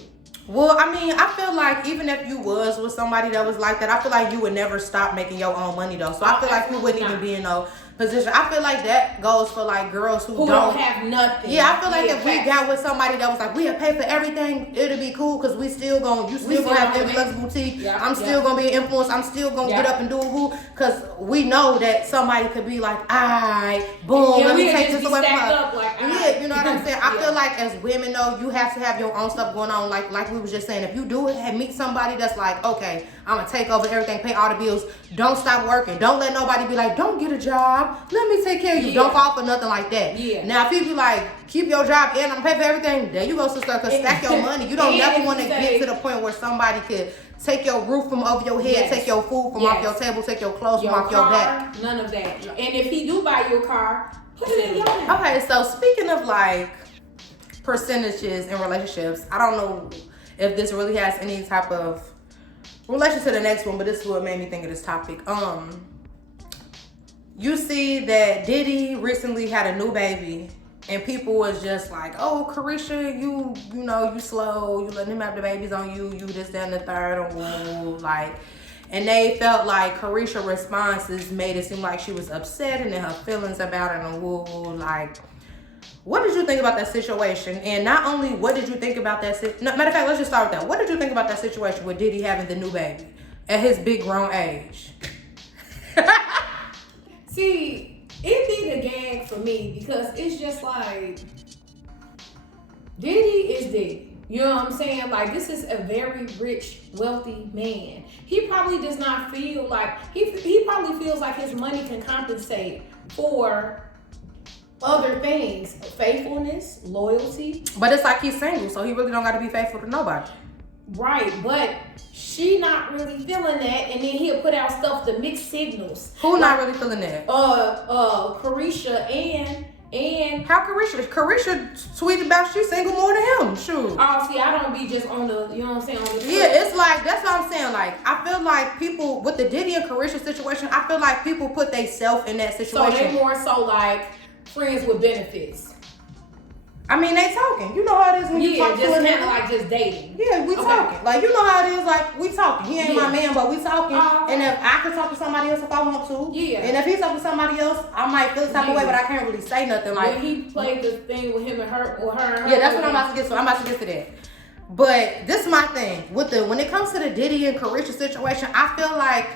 Well, I mean, I feel like even if you was with somebody that was like that, I feel like you would never stop making your own money though. So I feel like you wouldn't even be in no position. I feel like that goes for like girls who don't have nothing. Yeah, I feel like if we got with somebody that was like, we'll pay for everything, it'll be cool because you still gonna have Envi boutique. I'm still gonna be an influence. I'm still gonna get up and do a woo because we know that somebody could be like, alright, boom, let me take this away from her. You know what I'm saying? I feel like as women though, you have to have your own stuff going on. Like we was just saying, if you do it and meet somebody that's like, okay, I'm gonna take over everything, pay all the bills, don't stop working. Don't let nobody be like, don't get a job. Let me take care of you. Don't fall for nothing like that. Now, if you be like, keep your job and I'm pay for everything, there you go, sister, because stack your money. You don't never want to get to the point where somebody could take your roof from over your head, take your food from off your table, take your clothes from off your back. None of that. And if he do buy you a car, put it in your name. Okay, so speaking of like percentages in relationships, I don't know if this really has any type of relation to the next one, but this is what made me think of this topic. You see that Diddy recently had a new baby And people was just like, oh, Carisha, you know, you slow, you letting him have the babies on you this, that, and the third, and like, and they felt like Carisha's responses made it seem like she was upset and then her feelings about it, and like, what did you think about that situation? And not only what did you think about that matter of fact, let's just start with that. What did you think about that situation with Diddy having the new baby at his big grown age? See, it be the gag for me because it's just like Diddy is Diddy. You know what I'm saying? Like, this is a very rich, wealthy man. He probably does not feel like he probably feels like his money can compensate for other things, faithfulness, loyalty. But it's like he's single, so he really don't got to be faithful to nobody. Right, but she not really feeling that, and then he'll put out stuff to mix signals. Who not really feeling that? Carisha and how Carisha tweeted about she single more than him. Shoot. Oh, see, I don't be just on the, you know what I'm saying? On the yeah, it's like, that's what I'm saying. Like, I feel like people with the Diddy and Carisha situation, I feel like people put themselves in that situation. So they more so like friends with benefits. I mean, they talking. You know how it is when you talk to just kind of like just dating. Yeah, we talking. Like, you know how it is, like, we talking. He ain't my man, but we talking. And if I can talk to somebody else if I want to. Yeah. And if he talk to somebody else, I might feel the type of way, but I can't really say nothing. Like, when he played the thing with him and her, or her and her. Yeah, that's what I'm about to get to. I'm about to get to that. But this is my thing. When it comes to the Diddy and Carisha situation, I feel like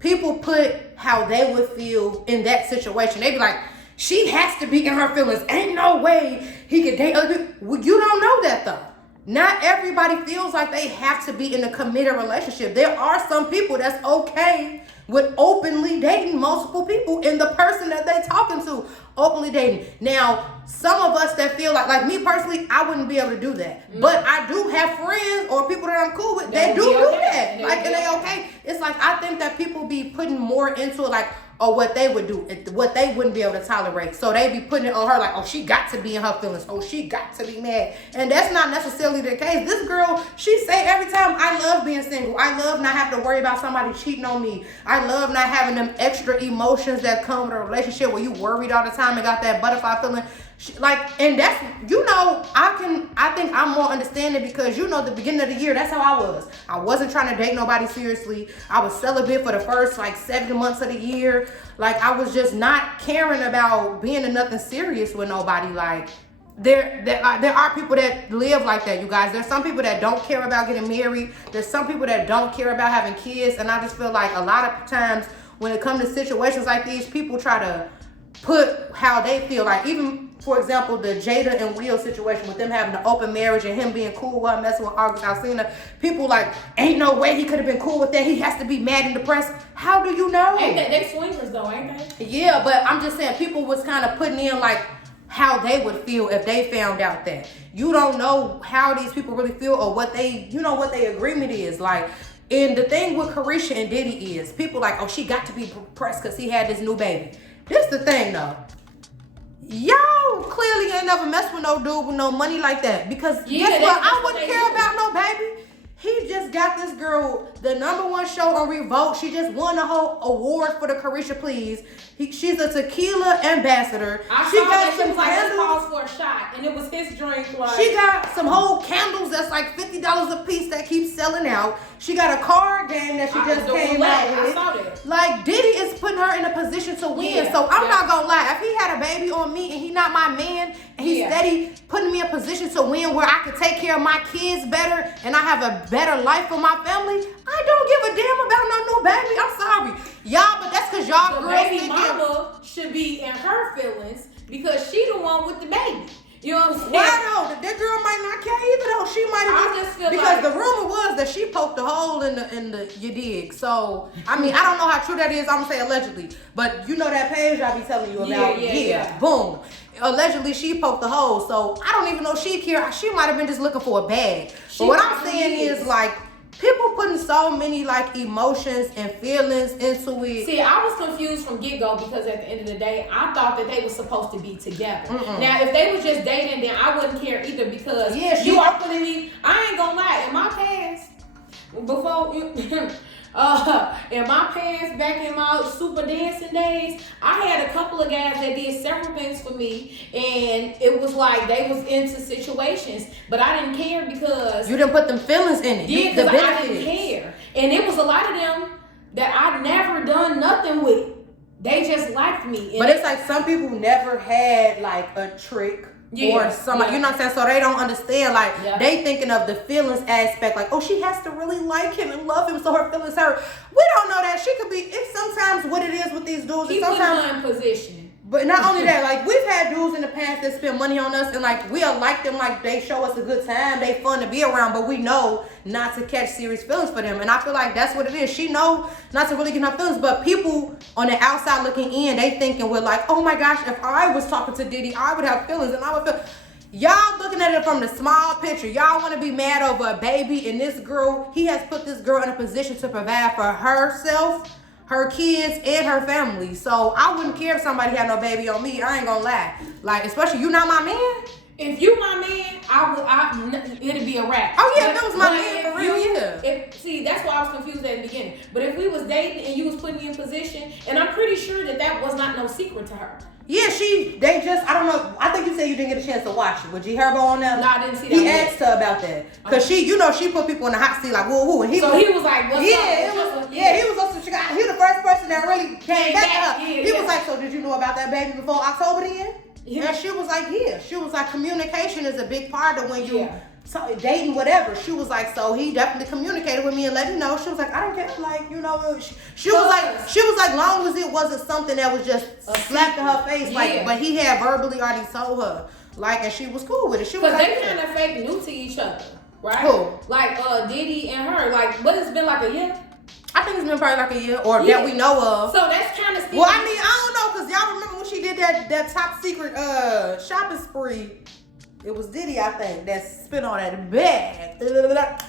people put how they would feel in that situation. They be like, she has to be in her feelings. Ain't no way he could date other people. Well, you don't know that though. Not everybody feels like they have to be in a committed relationship. There are some people that's okay with openly dating multiple people and the person that they talking to openly dating. Now, some of us that feel like me personally, I wouldn't be able to do that. Mm-hmm. But I do have friends or people that I'm cool with that do that. And they okay. It's like, I think that people be putting more into it, like, or what they would do, what they wouldn't be able to tolerate. So they be putting it on her like, oh, she got to be in her feelings. Oh, she got to be mad. And that's not necessarily the case. This girl, she say every time, I love being single. I love not having to worry about somebody cheating on me. I love not having them extra emotions that come with a relationship where you worried all the time and got that butterfly feeling. And that's, you know, I think I'm more understanding because, you know, the beginning of the year, that's how I was. I wasn't trying to date nobody seriously. I was celibate for the first 7 months of the year. Like, I was just not caring about being in nothing serious with nobody. Like, there are people that live like that, you guys. There's some people that don't care about getting married. There's some people that don't care about having kids. And I just feel like a lot of times when it comes to situations like these, people try to put how they feel. Like, even, for example, the Jada and Will situation with them having an open marriage and him being cool while messing with August Alsina. People like, ain't no way he could have been cool with that. He has to be mad and depressed. How do you know? Ain't they swingers though, ain't they? Yeah, but I'm just saying people was kind of putting in like how they would feel if they found out that. You don't know how these people really feel or what they, you know, what their agreement is. Like, and the thing with Carisha and Diddy is people like, oh, she got to be depressed because he had this new baby. This the thing though. Y'all clearly ain't never messed with no dude with no money like that. Because guess what? I wouldn't care about no baby. He just got this girl the #1 show on Revolt. She just won the whole award for the Carisha Please. She's a tequila ambassador. She got some candles for a shot, and it was his drink. Like, she got some whole candles that's like $50 a piece that keeps selling out. She got a card game that she just came out with. I saw that. Like, Diddy is putting her in a position to win. Yeah, so I'm not gonna lie. If he had a baby on me and he not my man, and he's steady putting me in a position to win where I could take care of my kids better and I have a better life for my family, I don't give a damn about no new baby. I'm sorry. Y'all, but that's because y'all girls baby mama should be in her feelings because she the one with the baby. You know what I'm saying? Why though? That girl might not care either though. She might have just feel because like, the rumor was that she poked a hole in the you dig. So I mean, I don't know how true that is. I'm gonna say allegedly, but you know that page I be telling you about. Yeah. Boom. Allegedly she poked the hole. So I don't even know if she care. She might have been just looking for a bag. But what I'm saying is like, people putting so many like emotions and feelings into it. See, I was confused from get-go because at the end of the day, I thought that they were supposed to be together. Now, if they were just dating, then I wouldn't care either because you are putting me, I ain't gonna lie, in my past, In my past, back in my super dancing days, I had a couple of guys that did several things for me, and it was like they was into situations, but I didn't care because you didn't put them feelings in it. Yeah, because I didn't care, and it was a lot of them that I'd never done nothing with. They just liked me. But it's like some people never had like a trick. Or somebody, you know what I'm saying? So they don't understand, like, they thinking of the feelings aspect, like, oh, she has to really like him and love him, so her feelings hurt. We don't know that. She could be, it's sometimes what it is with these dudes. He sometimes put her in position. But not only that, like, we've had dudes in the past that spend money on us, and like, we'll like them, like, they show us a good time, they fun to be around, but we know not to catch serious feelings for them. And I feel like that's what it is. She know not to really get her feelings, but people on the outside looking in, they thinking we're like, oh my gosh, if I was talking to Diddy, I would have feelings, and I would feel. Y'all looking at it from the small picture. Y'all want to be mad over a baby, and this girl, he has put this girl in a position to provide for herself, her kids, and her family. So I wouldn't care if somebody had no baby on me. I ain't gonna lie. Like, especially you not my man. If you my man, it'd be a wrap. Oh yeah, if it was my man for real, yeah. See, that's why I was confused at the beginning. But if we was dating and you was putting me in position, and I'm pretty sure that was not no secret to her. Yeah, I don't know. I think you said you didn't get a chance to watch it. Was Herbo on them? No, I didn't see that. He asked her about that. Because she put people in the hot seat like, woo. And he was like, what's up? He was also, he was the first person that really came back up. He was like, so did you know about that baby before October then? Yeah. And she was like, yeah. She was like, communication is a big part of when you dating, whatever. She was like, so he definitely communicated with me and let me know. She was like, I don't care. Like, you know, she was like, long as it wasn't something that was just slapped in her face, like, but he had verbally already told her, like, and she was cool with it. She was like, they kind of fake new to each other, right? Who? Like, Diddy and her. Like, but it's been like a year. I think it's been probably like a year, or that we know of. So that's kind of. Well, I mean, I don't know, cause y'all remember when she did that top secret shopping spree. It was Diddy, I think, that spent on that bag.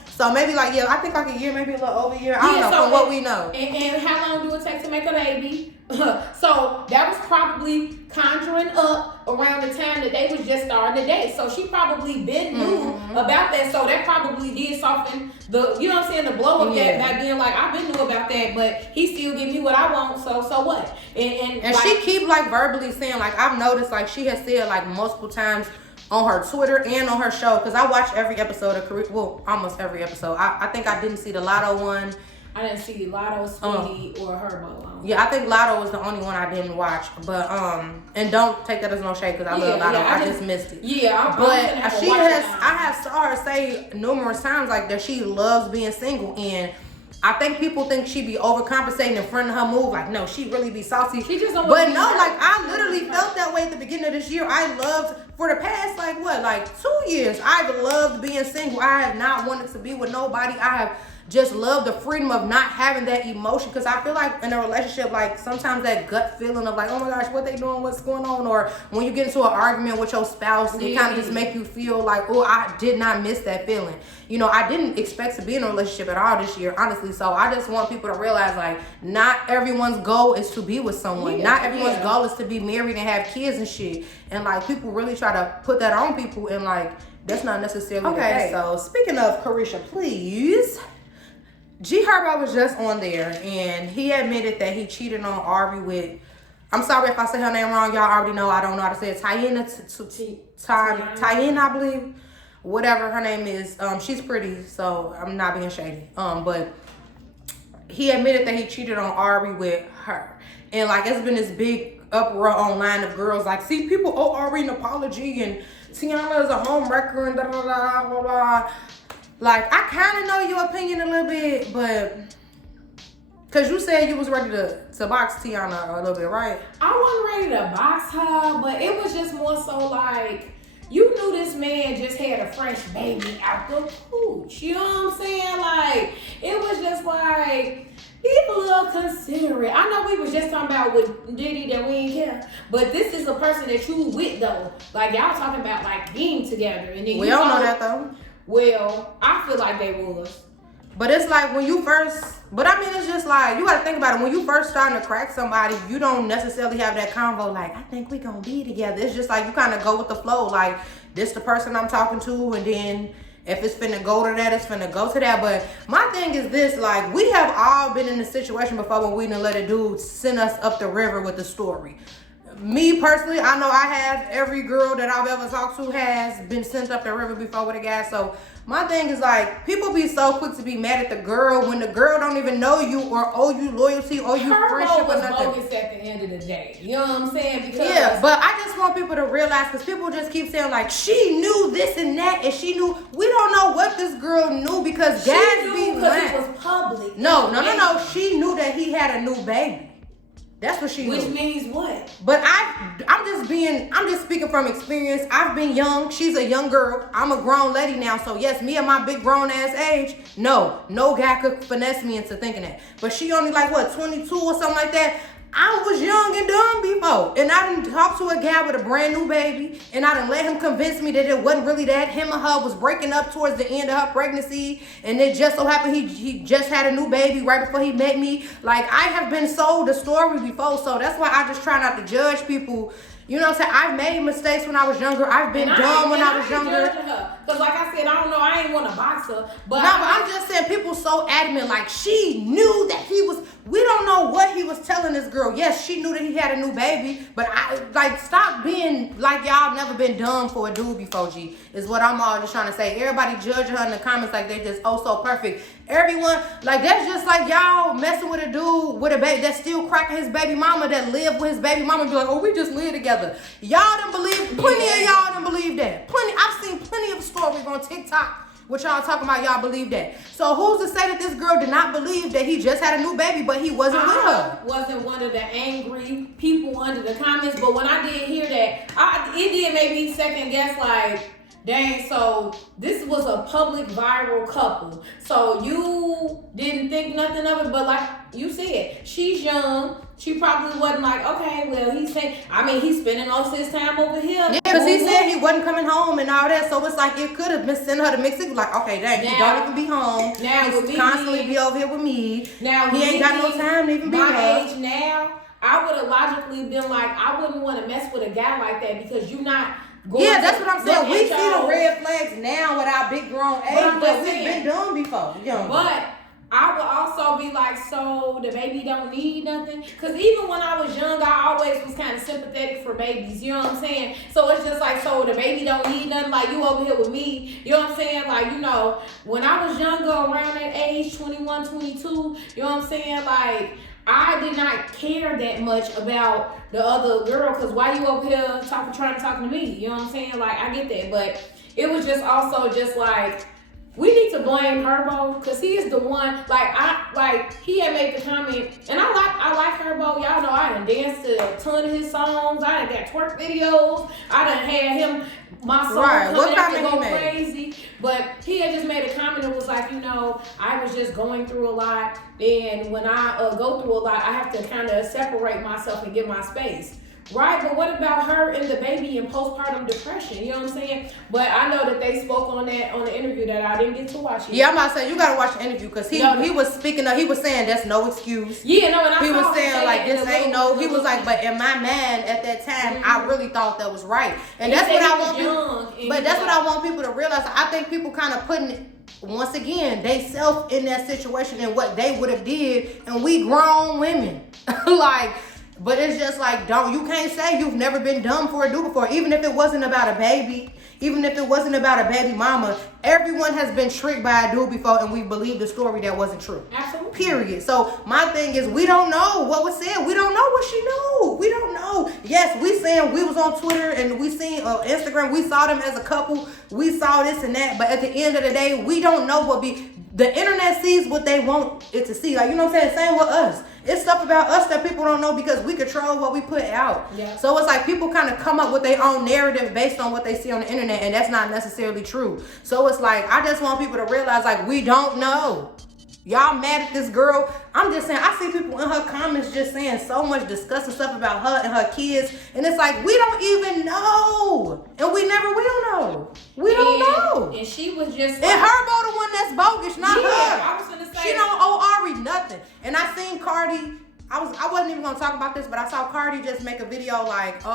So maybe like, I think like a year, maybe a little over a year. I don't know, from what we know. And how long do it take to make a baby? So that was probably conjuring up around the time that they was just starting to date. So she probably been knew about that. So that probably did soften the, you know what I'm saying, the blow of that by being like, I've been knew about that, but he still give me what I want. So what? And like, she keep like verbally saying, like, I've noticed like she has said like multiple times on her Twitter and on her show, because I watch every episode of almost every episode. I think I didn't see the Lotto one. I didn't see Lotto, Sweetie, or Herbo. Yeah, I think Lotto was the only one I didn't watch. But and don't take that as no shade, because I love Lotto. I just missed it. Yeah, I have saw her say numerous times like that she loves being single, and I think people think she be overcompensating in front of her move. Like, no, she really be saucy. She just don't. But no, like, I literally felt that way at the beginning of this year. I loved, for the past, 2 years, I've loved being single. I have not wanted to be with nobody. I have just love the freedom of not having that emotion, because I feel like in a relationship, like, sometimes that gut feeling of like, oh my gosh, what they doing, what's going on, or when you get into an argument with your spouse, it kind of just make you feel like, oh, I did not miss that feeling. You know, I didn't expect to be in a relationship at all this year, honestly. So I just want people to realize, like, not everyone's goal is to be with someone. Not everyone's goal is to be married and have kids and shit. And like, people really try to put that on people, and like, that's not necessarily the case. So speaking of Carisha, please. Herbo was just on there, and he admitted that he cheated on Ari with, I'm sorry if I say her name wrong, y'all already know, I don't know how to say it, Tayana, I believe, whatever her name is. She's pretty, so I'm not being shady. But he admitted that he cheated on Ari with her, and like, it's been this big uproar online of girls like, see, people owe Ari an apology, and Tiana is a home wrecker, and blah blah. Like, I kind of know your opinion a little bit, but because you said you was ready to box Tiana a little bit, right? I wasn't ready to box her, but it was just more so like, you knew this man just had a fresh baby out the pooch. You know what I'm saying? Like, it was just like, be a little considerate. I know we was just talking about with Diddy that we ain't care, but this is a person that you with, though. Like, y'all talking about, like, being together. And then we don't know that, though. Well, I feel like they was. But it's like when you first, but I mean, it's just like, you gotta think about it. When you first starting to crack somebody, you don't necessarily have that convo like, I think we gonna be together. It's just like, you kind of go with the flow. Like, this the person I'm talking to, and then If it's finna go to that, it's finna go to that. But my thing is this, like, we have all been in a situation before when we didn't let a dude send us up the river with the story. Me personally, I know I have. Every girl that I've ever talked to has been sent up the river before with a guy. So my thing is like, people be so quick to be mad at the girl when the girl don't even know you or owe you loyalty or you friendship or nothing. Herbo was bogus at the end of the day. You know what I'm saying? Because yeah, but I just want people to realize, because people just keep saying like, she knew this and that, and she knew. We don't know what this girl knew because she guys knew be because lying. it was public. No. She knew that he had a new baby. That's what she knew. Which means what? But I'm just speaking from experience. I've been young. She's a young girl. I'm a grown lady now. So yes, me at my big grown ass age, no guy could finesse me into thinking that. But she only like what, 22 or something like that. I was young and dumb before. And I done talked to a guy with a brand new baby. And I done let him convince me that it wasn't really that. Him and her was breaking up towards the end of her pregnancy. And it just so happened he just had a new baby right before he met me. Like, I have been sold a story before. So that's why I just try not to judge people. You know what I'm saying? I've made mistakes when I was younger. I've been dumb when I was younger. Because like I said, I don't know, I ain't want to box her. But I'm just saying, people so adamant, like she knew that he was, we don't know what he was telling this girl. Yes, she knew that he had a new baby, but stop being like y'all never been dumb for a dude before, G, is what I'm all just trying to say. Everybody judging her in the comments like they just so perfect. Everyone, like, that's just like y'all messing with a dude with a baby that's still cracking his baby mama, that live with his baby mama, and be like, oh, we just live together. Y'all didn't believe, plenty of y'all didn't believe that. I've seen plenty of stories on TikTok what y'all talking about, y'all believe that. So who's to say that this girl did not believe that he just had a new baby, but he wasn't with her? I wasn't one of the angry people under the comments, but when I did hear that, it did make me second guess, like, dang, so this was a public viral couple. So you didn't think nothing of it, but like you said, she's young. She probably wasn't like, okay, well, he's spending most of his time over here. Yeah, because he said he wasn't coming home and all that. So it's like, it could have been sending her to mix it. Like, okay, dang, he don't even be home. Now, he's constantly be over here with me. Now, he ain't got no time to even be with her. My age now, I would have logically been like, I wouldn't want to mess with a guy like that because you're not going. Yeah, that's what I'm saying. We see the red flags now with our big grown age, but we've been done before. But I would also be like, so the baby don't need nothing? Because even when I was young, I always was kind of sympathetic for babies. You know what I'm saying? So it's just like, so the baby don't need nothing? Like, you over here with me. You know what I'm saying? Like, when I was younger, around that age, 21, 22, you know what I'm saying? Like, I did not care that much about the other girl, because why you over here trying to talk to me? You know what I'm saying? Like, I get that. But it was just also just like, we need to blame Herbo, because he is the one, he had made the comment, and I like Herbo. Y'all know I done danced to a ton of his songs. I done got twerk videos. I done had him, my song coming out to go crazy. But he had just made a comment that was like, I was just going through a lot, and when I go through a lot, I have to kind of separate myself and get my space. Right, but what about her and the baby and postpartum depression? You know what I'm saying? But I know that they spoke on that on the interview that I didn't get to watch yet. Yeah, I'm about to say, you gotta watch the interview, because he was speaking up, he was saying that's no excuse. Yeah, no, and he was saying like, this ain't no, he was like, but in my mind at that time, I really thought that was right. And that's what I want people, but that's what I want people to realize. I think people kind of putting, once again, they self in that situation and what they would have did, and we grown women. But it's just like, you can't say you've never been dumb for a dude before. Even if it wasn't about a baby, even if it wasn't about a baby mama, everyone has been tricked by a dude before, and we believed a story that wasn't true. Absolutely. Period. So my thing is, we don't know what was said. We don't know what she knew. We don't know. Yes, we saying we was on Twitter and we seen Instagram. We saw them as a couple. We saw this and that. But at the end of the day, we don't know what the internet sees what they want it to see. Like, you know what I'm saying? Same with us. It's stuff about us that people don't know because we control what we put out. Yeah. So it's like people kind of come up with their own narrative based on what they see on the internet, and that's not necessarily true. So it's like, I just want people to realize, like, we don't know. Y'all mad at this girl? I'm just saying, I see people in her comments just saying so much disgusting stuff about her and her kids, and it's like, we don't even know, and we never will know. We don't know. And she was just like, and Herbo the one that's bogus, not her. I was gonna say, she don't owe Ari nothing. And I seen Cardi. I wasn't even gonna talk about this, but I saw Cardi just make a video like,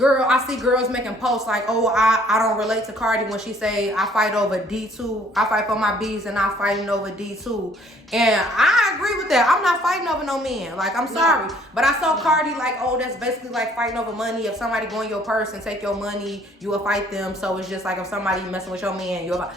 I see girls making posts like, oh, I don't relate to Cardi when she say I fight over D2. I fight for my B's and I'm fighting over D2. And I agree with that. I'm not fighting over no men. Like, I'm sorry. But I saw Cardi like, oh, that's basically like fighting over money. If somebody go in your purse and take your money, you will fight them. So it's just like if somebody messing with your man, you'll fight.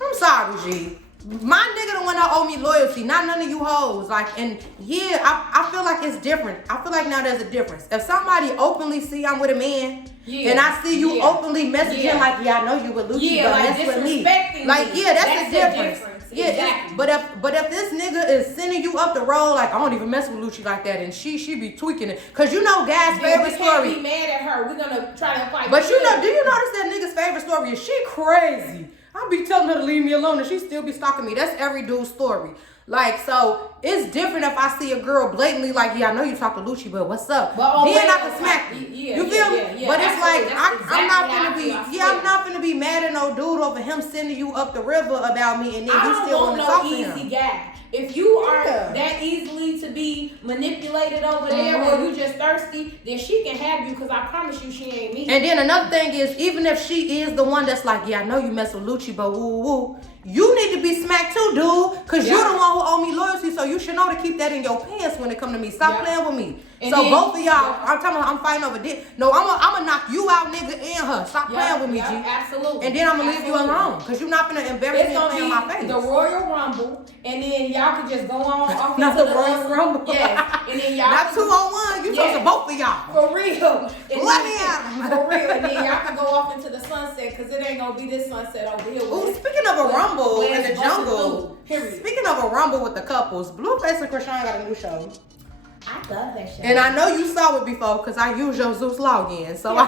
I'm sorry, G. My nigga the one that owe me loyalty, not none of you hoes. Like, and yeah, I feel like it's different. I feel like now there's a difference. If somebody openly see I'm with a man, and I see you openly messaging like, yeah, I know you with Lucci, but like mess with me. disrespecting Like, me. yeah, that's the difference. Yeah, exactly. but if this nigga is sending you up the road, like, I don't even mess with Lucci like that, and she be tweaking it, cause you know Gas's favorite story. We can't be mad at her. We're gonna try to fight. But you know, do you notice that nigga's favorite story is she crazy? I be telling her to leave me alone and she still be stalking me. That's every dude's story. Like, so it's different if I see a girl blatantly like, yeah, I know you talk to Lucci, but what's up? But then I can smack you. You feel me? Yeah, but it's like I'm not gonna be I'm not gonna be mad at no dude over him sending you up the river about me and then he still wanna talk to him. I don't want no easy guy. If you are that easily to be manipulated over there, or you just thirsty, then she can have you, because I promise you she ain't me. And then another thing is, even if she is the one that's like, yeah, I know you mess with Lucci, but woo woo, you need to be smacked too, dude, because you're the one who owe me loyalty, so you should know to keep that in your pants when it come to me. Stop playing with me. And so then, both of y'all, I'm telling her I'm fighting over this. No, I'm gonna knock you out, nigga, and her. Stop playing with me, G. Absolutely. And then I'm gonna leave you alone, because you're not gonna embarrass me and play in my face. The Royal Rumble, and then y'all can just go on off not into the Royal Rumble. Yes. And then y'all not 2-on-1. You talking to both of y'all. For real. Let me out. For real. And then y'all can go off into the sunset, because it ain't gonna be this sunset over here. Ooh, speaking of a rumble in the jungle. Speaking of a rumble with the couples, Blueface and Krishan got a new show. I love that show. And I know you saw it before because I use your Zeus login. So I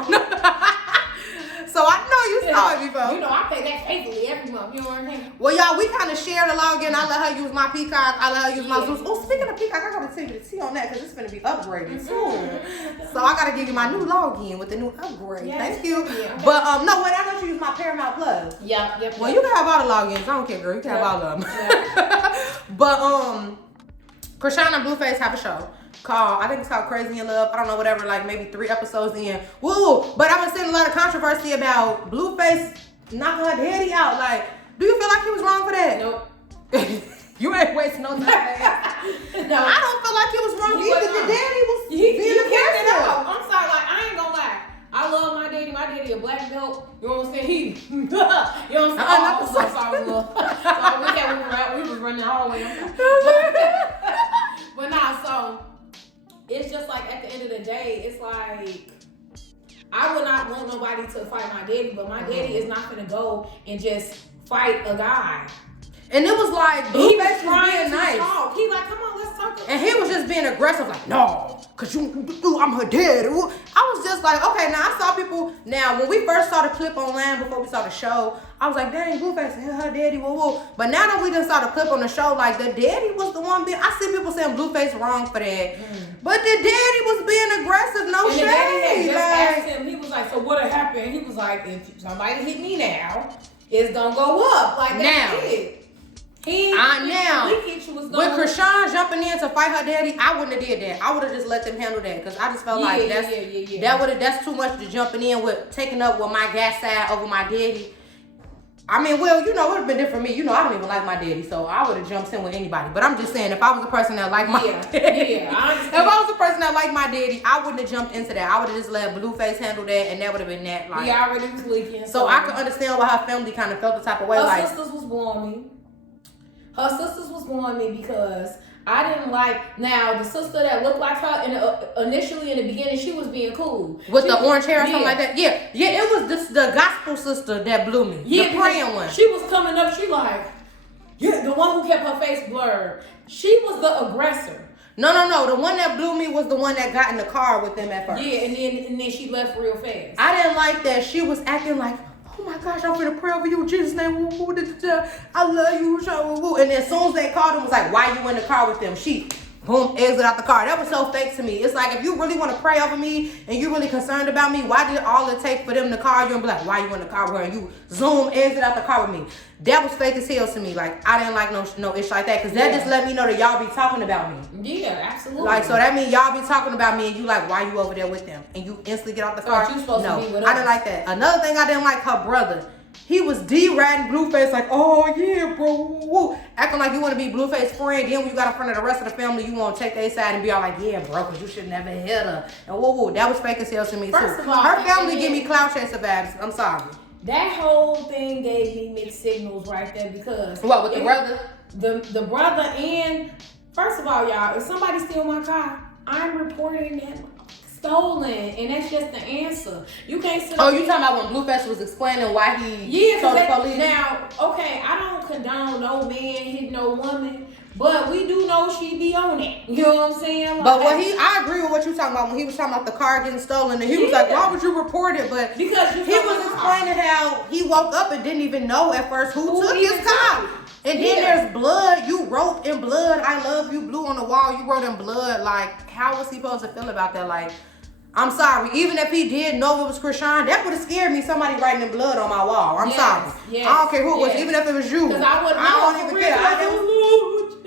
know you saw it before. You know I pay that faithfully every month. You know what I mean? Well, y'all, we kind of share the login. I let her use my Peacock. I let her use my Zeus. Oh, speaking of Peacock, I gotta tell you the tea on that because it's gonna be upgraded too. So I gotta give you my new login with the new upgrade. Thank you. Yeah. But no, wait, I let you use my Paramount Plus. Yep. Well, you can have all the logins. I don't care, girl. You can have all of them. But Krishan and Blueface have a show called, I think it's called Crazy in Love. I don't know, whatever, like maybe 3 episodes in. Woo! But I've been seeing a lot of controversy about Blueface knocking her daddy out. Like, do you feel like he was wrong for that? Nope. You ain't wasting no time. No. I don't feel like he was wrong either. The daddy was being aggressive. I'm sorry, like, I ain't gonna lie. I love my daddy. My daddy a black belt. You know what I'm saying? You know what I'm saying? So we was running the hallway. But nah, so it's just like at the end of the day, it's like I would not want nobody to fight my daddy, but my daddy is not gonna go and just fight a guy. And it was like he was being trying to nice. talk. He like, come on, let's talk. And he was just being aggressive, like, no, cause I'm her dad. I was just like, okay, now I saw people. Now when we first saw the clip online before we saw the show, I was like, dang, Blueface, her daddy, whoa. But now that we done saw the clip on the show, like the daddy was the one being. I see people saying Blueface wrong for that, but the daddy was being aggressive, no shade. The daddy had just asked him. He was like, so what happened? He was like, if somebody hit me now, it's gonna go up. Like that's it. With Krishan jumping in to fight her daddy, I wouldn't have did that. I would have just let them handle that because I just felt like that's too much to jumping in with taking up with my gas side over my daddy. I mean, well, you know, it would have been different for me. You know, I don't even like my daddy, so I would have jumped in with anybody. But I'm just saying, if I was a person that liked my daddy, if I was a person that liked my daddy, I wouldn't have jumped into that. I would have just let Blueface handle that, and that would have been that. Like, he already was leaking. So I could understand why her family kind of felt the type of way. Her sisters was blowing me. Her sisters was blowing me because I didn't like. Now the sister that looked like her, and initially in the beginning, she was being cool with the orange hair or something like that. Yeah. It was the gospel sister that blew me. The praying one. She was coming up. She like, the one who kept her face blurred. She was the aggressor. No. The one that blew me was the one that got in the car with them at first. Yeah, and then she left real fast. I didn't like that. She was acting like, oh my gosh, I'm gonna pray over you in Jesus' name. I love you. And then as soon as they called him, was like, why you in the car with them? She Boom, exit out the car. That was so fake to me. It's like, if you really want to pray over me and you really concerned about me, why did all it take for them to call you and be like, why you in the car with her? And you zoom, exit out the car with me. That was fake as hell to me. Like, I didn't like no ish like that, because that just let me know that y'all be talking about me. Yeah, absolutely. Like, so that means y'all be talking about me and you like, why you over there with them? And you instantly get out the car. You supposed to be with us. I didn't like that. Another thing I didn't like, her brother. He was D-ratting Blueface like, oh yeah, bro, woo. Acting like you want to be Blueface's friend. Then when you got in front of the rest of the family, you want to take their side and be all like, yeah, bro, because you should never hit her. And woo. That was fake as hell to me, First too. of all, her family give me clout chaser vibes. I'm sorry. That whole thing gave me mixed signals right there, because What, with the brother? The brother, and first of all, y'all, if somebody steal my car, I'm reporting that stolen, and that's just the answer. You can't sit. Oh, you talking about when Blueface was explaining why he told the police? Now, okay, I don't condone no man hitting no woman, but we do know she be on it. You know what I'm saying? Like, but I agree with what you talking about when he was talking about the car getting stolen, and he was like, why would you report it? But because he was explaining how he woke up and didn't even know at first who took his car. And then there's blood. You wrote in blood, I love you, blue on the wall. You wrote in blood. Like, how was he supposed to feel about that? Like, I'm sorry. Even if he did know it was Krishan, that would have scared me. Somebody writing in blood on my wall. I'm sorry. Yes, I don't care who it was. Even if it was you. Because I don't even care.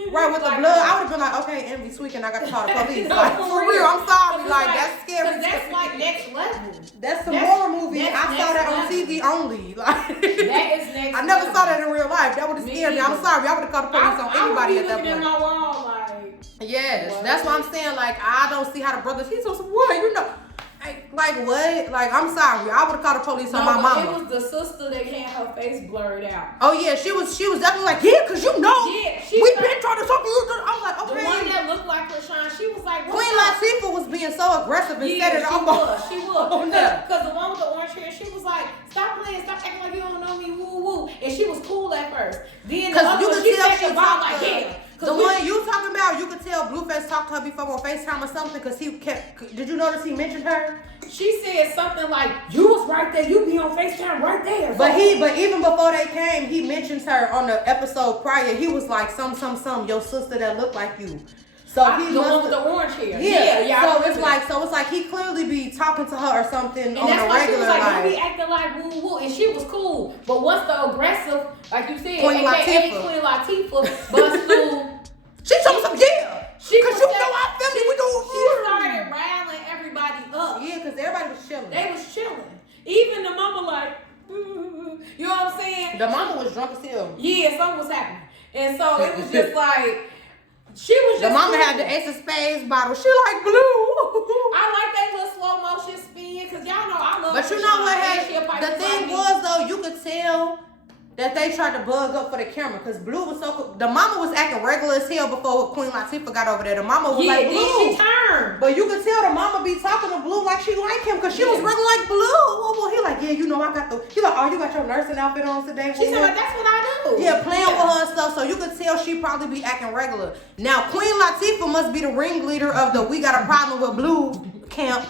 Right, with the blood, I would have been like, okay, Envi tweaking, I got to call the police. Like, for real, I'm sorry. Like, that's scary. Because that's like next level. That's some horror movie. I saw that on TV only. Like, that is next I never level. saw that in real life. That would have scared me. I'm sorry. I would have called the police on anybody at that point. I would be looking at my wall like. Yes, that's what I'm saying. Like, I don't see how the brothers, he's on some what, you know. Like what? Like, I'm sorry. I would have called the police on my mama. It was the sister that had her face blurred out. Oh yeah, she was definitely like, yeah, cause you know, we been trying to talk to you. I'm like, okay. The one that looked like Krishan, she was like, Queen Latifah was being so aggressive and said it almost. She was. Oh, no. Cause the one with the orange hair, she was like, stop playing, stop acting like you don't know me, woo woo. And she was cool at first. Then the other one, she said like, yeah. The one you talking about, you could tell Blueface talked to her before on FaceTime or something, because he kept, did you notice he mentioned her? She said something like, you was right there, you be on FaceTime right there. But even before they came, he mentions her on the episode prior. He was like, some, your sister that looked like you. So he the one with the orange hair. Yeah. So it's like he clearly be talking to her or something and on that's a why regular. She was like, don't be acting like woo woo, and she was cool. But once the aggressive, like you said, Queen Latifah bust through. She told some because you know our family, we do. She started riling everybody up. Yeah, because everybody was chilling. They was chilling. Even the mama like, you know what I'm saying? The mama was drunk as hell. Yeah, something was happening. And so it was just like, she was just the mama had the Ace of Spades bottle. She like blue. I like that little slow motion spin, because y'all know I love. But you know what? The thing was though, you could tell that they tried to bug up for the camera, because Blue was so. The mama was acting regular as hell before Queen Latifah got over there. The mama was like Blue. Then she turned. But you could tell the mama be talking to Blue like she like him, because she was regular like Blue. Well, he like, yeah, you know I got the. He like, oh, you got your nursing outfit on today. She said, like, that's what I do. Yeah, playing with her and stuff. So you could tell she probably be acting regular. Now Queen Latifah must be the ringleader of the we got a problem with Blue camp.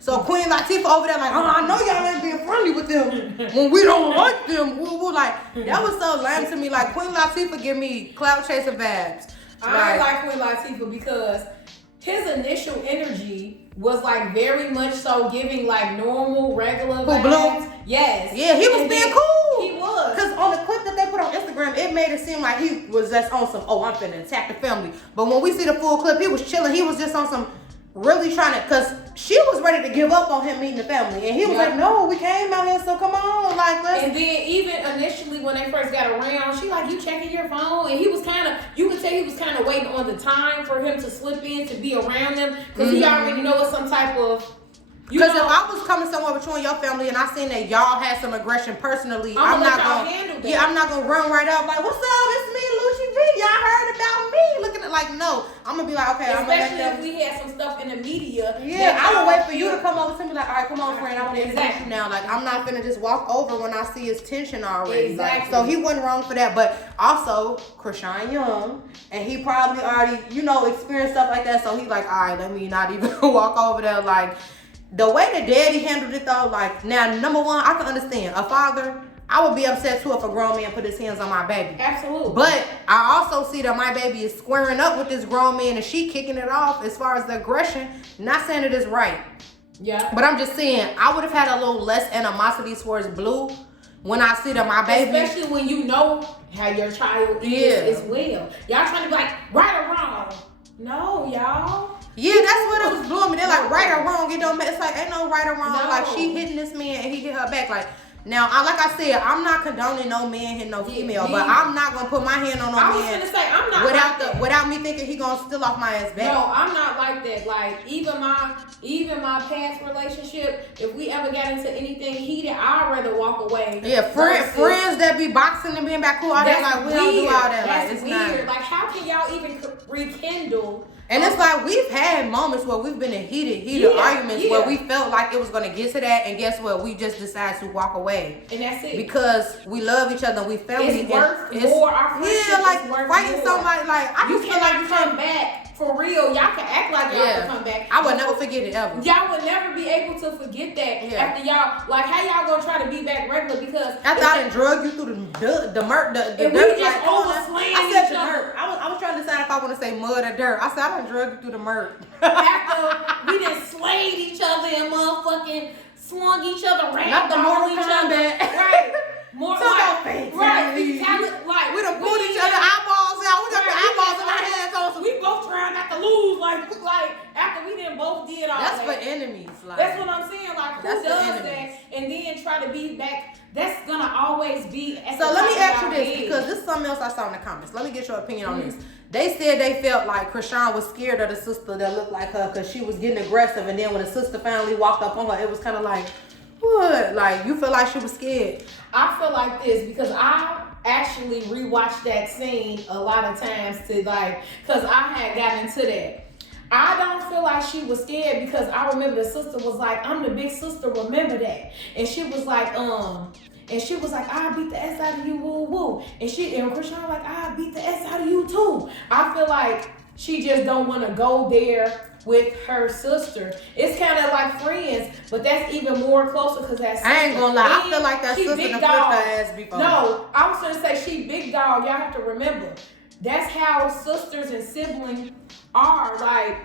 So Queen Latifah over there like, oh, I know y'all ain't being friendly with them when we don't like them. Woo. Like, that was so lame to me. Like, Queen Latifah give me cloud chaser vibes. I like Queen Latifah because his initial energy was like very much so giving like normal, regular vibes. Blue? Yes. Yeah, he was being cool. He was. Because on the clip that they put on Instagram, it made it seem like he was just on some, oh, I'm finna attack the family. But when we see the full clip, he was chilling. He was just on some really trying to, because she was ready to give up on him meeting the family. And he was like, no, we came out here, so come on. Like, let's. And then even initially when they first got around, she like, you checking your phone? And he was kind of, you could tell he was kind of waiting on the time for him to slip in to be around them. Because he already knows some type of, because if I was coming somewhere with you and your family and I seen that y'all had some aggression personally, I'm not gonna run right up like, what's up? It's me, Lucci B. Y'all heard about me? Looking at like, no. I'm gonna be like, okay. Especially if we had some stuff in the media. Yeah, I would wait for you to come over to me like, all right, come on, friend. I want to introduce you now. Like, I'm not gonna just walk over when I see his tension already. Exactly. Like, so he wasn't wrong for that. But also, Krishan Young, and he probably already, experienced stuff like that. So he like, all right, let me not even walk over there. Like, the way that daddy handled it though, like, now, number one, I can understand a father I would be upset too if a grown man put his hands on my baby. Absolutely. But I also see that my baby is squaring up with this grown man and she kicking it off as far as the aggression. Not saying it is right. Yeah. But I'm just saying, I would have had a little less animosity towards Blue when I see that my baby. Especially when you know how your child is as well. Y'all trying to be like, right or wrong. No, y'all. Yeah, that's what it was blowing me. They're like, right or wrong, it don't matter. It's like, ain't no right or wrong. No. Like, she hitting this man and he hit her back. Like, now, like I said, I'm not condoning no man hitting no female, but I'm not gonna put my hand on no man. I was gonna say, I'm not without me thinking he gonna steal off my ass back. No, I'm not like that. Like, even my past relationship, if we ever got into anything heated, I'd rather walk away. Yeah, friends that be boxing and being back cool, all that, like, we don't do all that. That's like, it's weird. not. Like, how can y'all even rekindle? And it's like, we've had moments where we've been in heated arguments where we felt like it was going to get to that, and guess what? We just decided to walk away. And that's it. Because we love each other, we family. It's worth more. Our friendship is worth fighting more. somebody, like, I just feel like you come back. For real, y'all can act like y'all can come back. I would never forget it ever. Y'all would never be able to forget that after y'all. Like, how y'all gonna try to be back regular? Because after I done drug you through the murk, the if dirt. we just overslaying I said each the other. dirt. I was trying to decide if I want to say mud or dirt. I said I done drug you through the murk. After we done slayed each other and motherfucking slung each other, not the Mortal Kombat. Right. More like, right. Like we done pulled each other eyeballs out. We got the eyeballs in our hands on. So we both trying not to lose. Like after we done both did all that's that. That's for enemies. Like, that's what I'm saying. Like, who does that and then try to be back? That's gonna always be. So let me ask you this, because this is something else I saw in the comments. Let me get your opinion on this. They said they felt like Krishan was scared of the sister that looked like her because she was getting aggressive, and then when the sister finally walked up on her, it was kind of like, what? Like, you feel like she was scared? I feel like this because I actually rewatched that scene a lot of times to like, because I had gotten into that. I don't feel like she was scared because I remember the sister was like, I'm the big sister, remember that? And she was like, I'll beat the S out of you, woo woo. And Krishan like, I'll beat the S out of you too. I feel like she just don't want to go there with her sister. It's kind of like friends, but that's even more closer because that's. I ain't gonna lie, I feel like that sister done flipped her ass before. No, I was gonna say she big dog. Y'all have to remember, that's how sisters and siblings are. Like,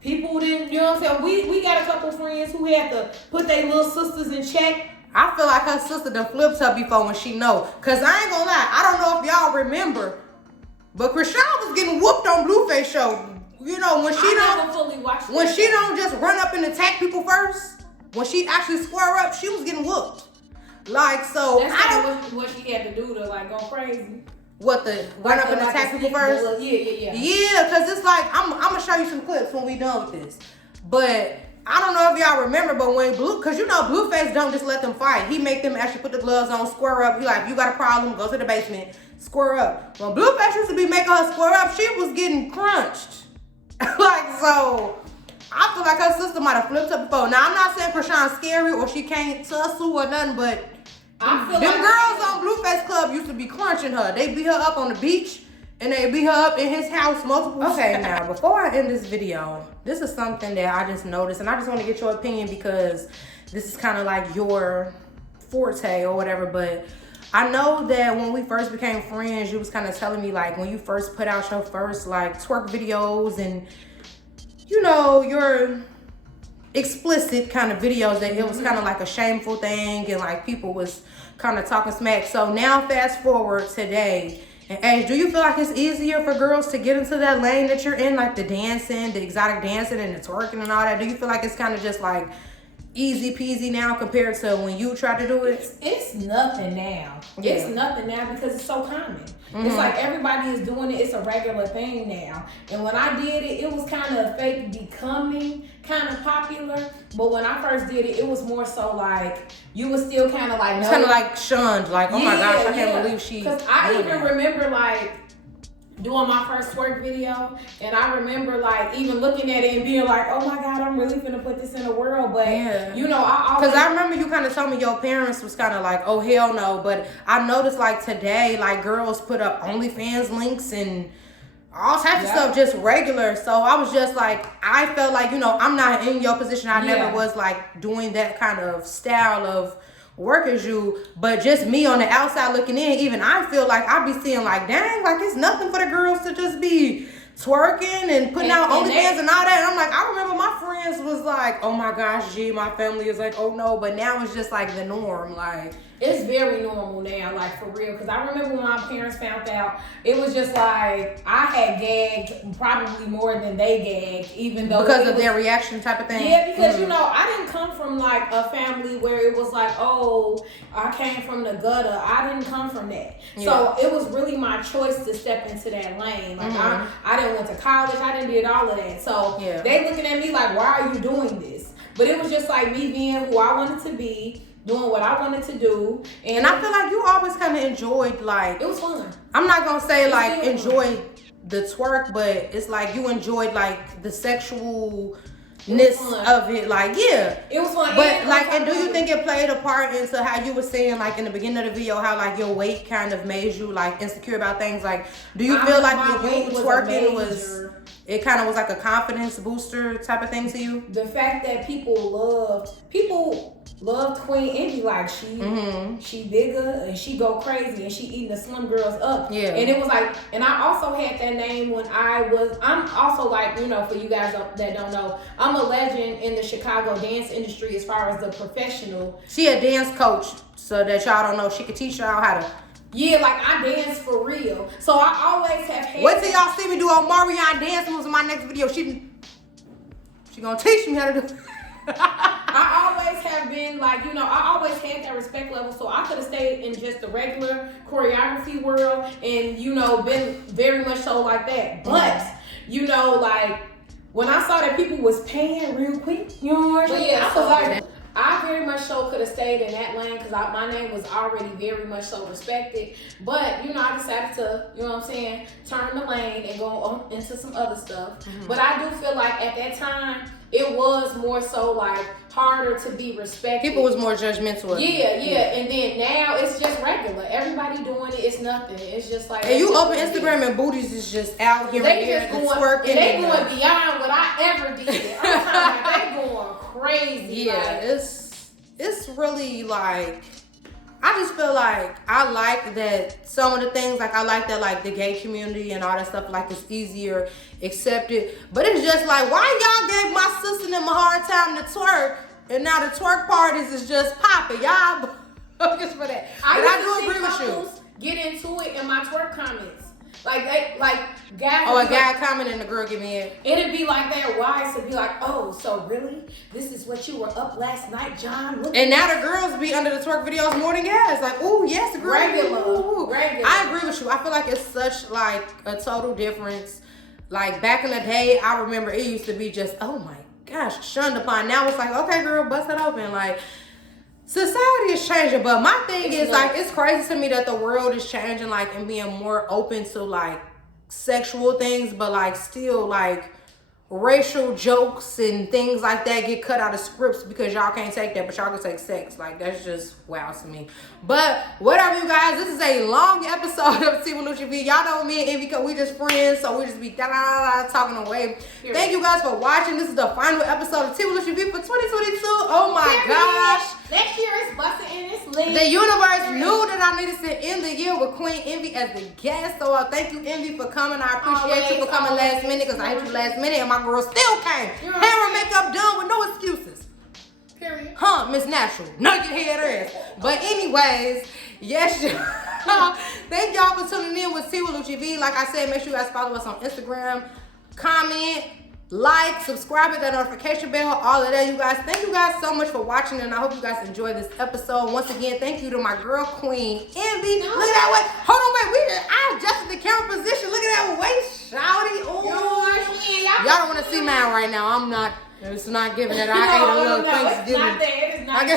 people didn't, you know what I'm saying? We got a couple friends who had to put their little sisters in check. I feel like her sister done flipped her before when she know. Cause I ain't gonna lie, I don't know if y'all remember, but Krishan was getting whooped on Blueface show. You know, when she don't just run up and attack people first, when she actually square up, she was getting whooped. Like, so that's I don't what she had to do to like go crazy. Run up and attack people first? Yeah. Yeah, cause it's like I'm gonna show you some clips when we done with this. But I don't know if y'all remember, but when cause you know Blueface don't just let them fight. He make them actually put the gloves on, square up. He like, if you got a problem, go to the basement, square up. When Blueface used to be making her square up, she was getting crunched. Like, so I feel like her sister might have flipped up before. Now I'm not saying Krishan's scary or she can't tussle or nothing, but them girls on Blueface Club used to be crunching her. They beat her up on the beach and they beat her up in his house multiple times. Okay, now before I end this video, this is something that I just noticed and I just want to get your opinion because this is kind of like your forte or whatever, but I know that when we first became friends, you was kind of telling me like when you first put out your first like twerk videos and you know, your explicit kind of videos that it was kind of like a shameful thing and like people was kind of talking smack. So now fast forward today, and Ash, do you feel like it's easier for girls to get into that lane that you're in, like the dancing, the exotic dancing and the twerking and all that? Do you feel like it's kind of just like easy peasy now compared to when you tried to do it? It's nothing now. Yeah. It's nothing now because it's so common. It's like everybody is doing it. It's a regular thing now. And when I did it, it was kind of fake becoming kind of popular. But when I first did it, it was more so like you was still kind of like kind of like shunned. Like, oh my gosh, I can't believe she. Because I even remember like doing my first twerk video, and I remember like even looking at it and being like, oh my God, I'm really finna put this in the world. But you know, because I remember you kind of told me your parents was kind of like, oh hell no. But I noticed like today, like girls put up OnlyFans links and all types of stuff, just regular. So I was just like, I felt like, you know, I'm not in your position. I never was like doing that kind of style of work as you, but just me on the outside looking in, even I feel like I be seeing like, dang, like it's nothing for the girls to just be twerking and putting out OnlyFans and all that. And I'm like, I remember my friends was like, oh my gosh, gee, my family is like, oh no, but now it's just like the norm. Like, it's very normal now, like for real. Because I remember when my parents found out, it was just like I had gagged probably more than they gagged, even though because of their reaction type of thing. Yeah, because you know, I didn't come from like a family where it was like, oh, I came from the gutter. I didn't come from that. So it was really my choice to step into that lane. Like I didn't went to college. I didn't did all of that. So they looking at me like, why are you doing this? But it was just like me being who I wanted to be, doing what I wanted to do. And I feel like you always kind of enjoyed, like, it was fun. I'm not going to say like enjoyed the twerk, but it's like you enjoyed like the sexualness of it. Like, yeah. It was fun. But like, and do you think it played a part into how you were saying like in the beginning of the video, how like your weight kind of made you like insecure about things? Like, do you feel like the you twerking was... It kind of was like a confidence booster type of thing to you? The fact that people loved Queen Envi, like she bigger and she go crazy and she eating the slim girls up. Yeah. And it was like, and I also had that name when I'm also like, you know, for you guys that don't know, I'm a legend in the Chicago dance industry as far as the professional. She a dance coach, so that y'all don't know, she could teach y'all how to... Yeah, like I dance for real. So I always have had... Wait till y'all see me do a Marion dance moves in my next video. She gonna teach me how to do... I always have been like, you know, I always had that respect level, so I could have stayed in just the regular choreography world and, you know, been very much so like that. But, you know, like, when I saw that people was paying real quick, you know what I mean? I was like... I very much so could have stayed in that lane because my name was already very much so respected. But, you know, I decided to, you know what I'm saying, turn the lane and go on into some other stuff. But I do feel like at that time, it was more so like harder to be respected. People was more judgmental. Yeah. And then now it's just regular. Everybody doing it. It's nothing. It's just like... And you open Instagram and booties is just out here they and there just and going, twerking. And they going beyond what I ever did. I'm talking about they going crazy. Yeah, like, it's really like... I just feel like I like that some of the things, like I like that like the gay community and all that stuff, like it's easier accepted. But it's just like, why y'all gave my sister and them a hard time to twerk, and now the twerk parties is just popping? Y'all focus for that. I do agree with you. Get into it in my twerk comments. Like guys. Oh, a guy comment and the girl give me it. It'd be like their wives to be like, oh, so really? This is what you were up last night, John? Look. And now the girls be under the twerk videos more than guys. Like, ooh, yes, girl. Regular. I agree with you. I feel like it's such like a total difference. Like back in the day, I remember it used to be just, oh my gosh, shunned upon. Now it's like, okay, girl, bust it open. Like, society is changing, but my thing is like, it's crazy to me that the world is changing, like, and being more open to like sexual things, but like still like racial jokes and things like that get cut out of scripts because y'all can't take that, but y'all can take sex. Like, that's just wow to me. But whatever, you guys, this is a long episode of T with Lucci V. Y'all know me and Envi, we just friends, so we just be talking away. Thank you guys for watching. This is the final episode of T with Lucci V for 2022. Oh my gosh. Next year is busting in this league. The universe knew that I needed to end the year with Queen Envi as the guest. So thank you, Envi, for coming. I appreciate you for coming last minute, because I hit you last minute and my girl still came. Hair and makeup done with no excuses. Period. Huh, Miss Natural. Nugget head ass. But anyways, yes, thank y'all for tuning in with T with Lucci V. Like I said, make sure you guys follow us on Instagram, comment, like, subscribe, hit that notification bell, all of that, you guys. Thank you guys so much for watching, and I hope you guys enjoyed this episode. Once again, thank you to my girl, Queen Envi. Look at that way. Hold on, wait. I adjusted the camera position. Look at that waist, shouty. Y'all don't want to see mine right now. I'm not. It's not giving it. I ate a little Thanksgiving. It's not there. It's not.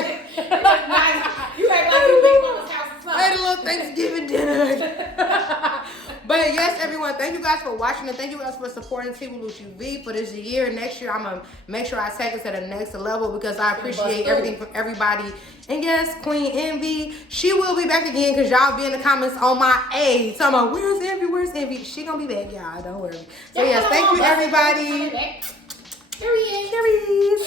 You act like you Big Mama's house or something. I ate a little Thanksgiving dinner. But yes, everyone, thank you guys for watching, and thank you guys for supporting T with Lucci V for this year. Next year, I'm going to make sure I take us to the next level, because I appreciate everything from everybody. And yes, Queen Envi, she will be back again, because y'all be in the comments on my A talking about, where's Envi? She going to be back, y'all. Don't worry. So yes, thank you, everybody. Period.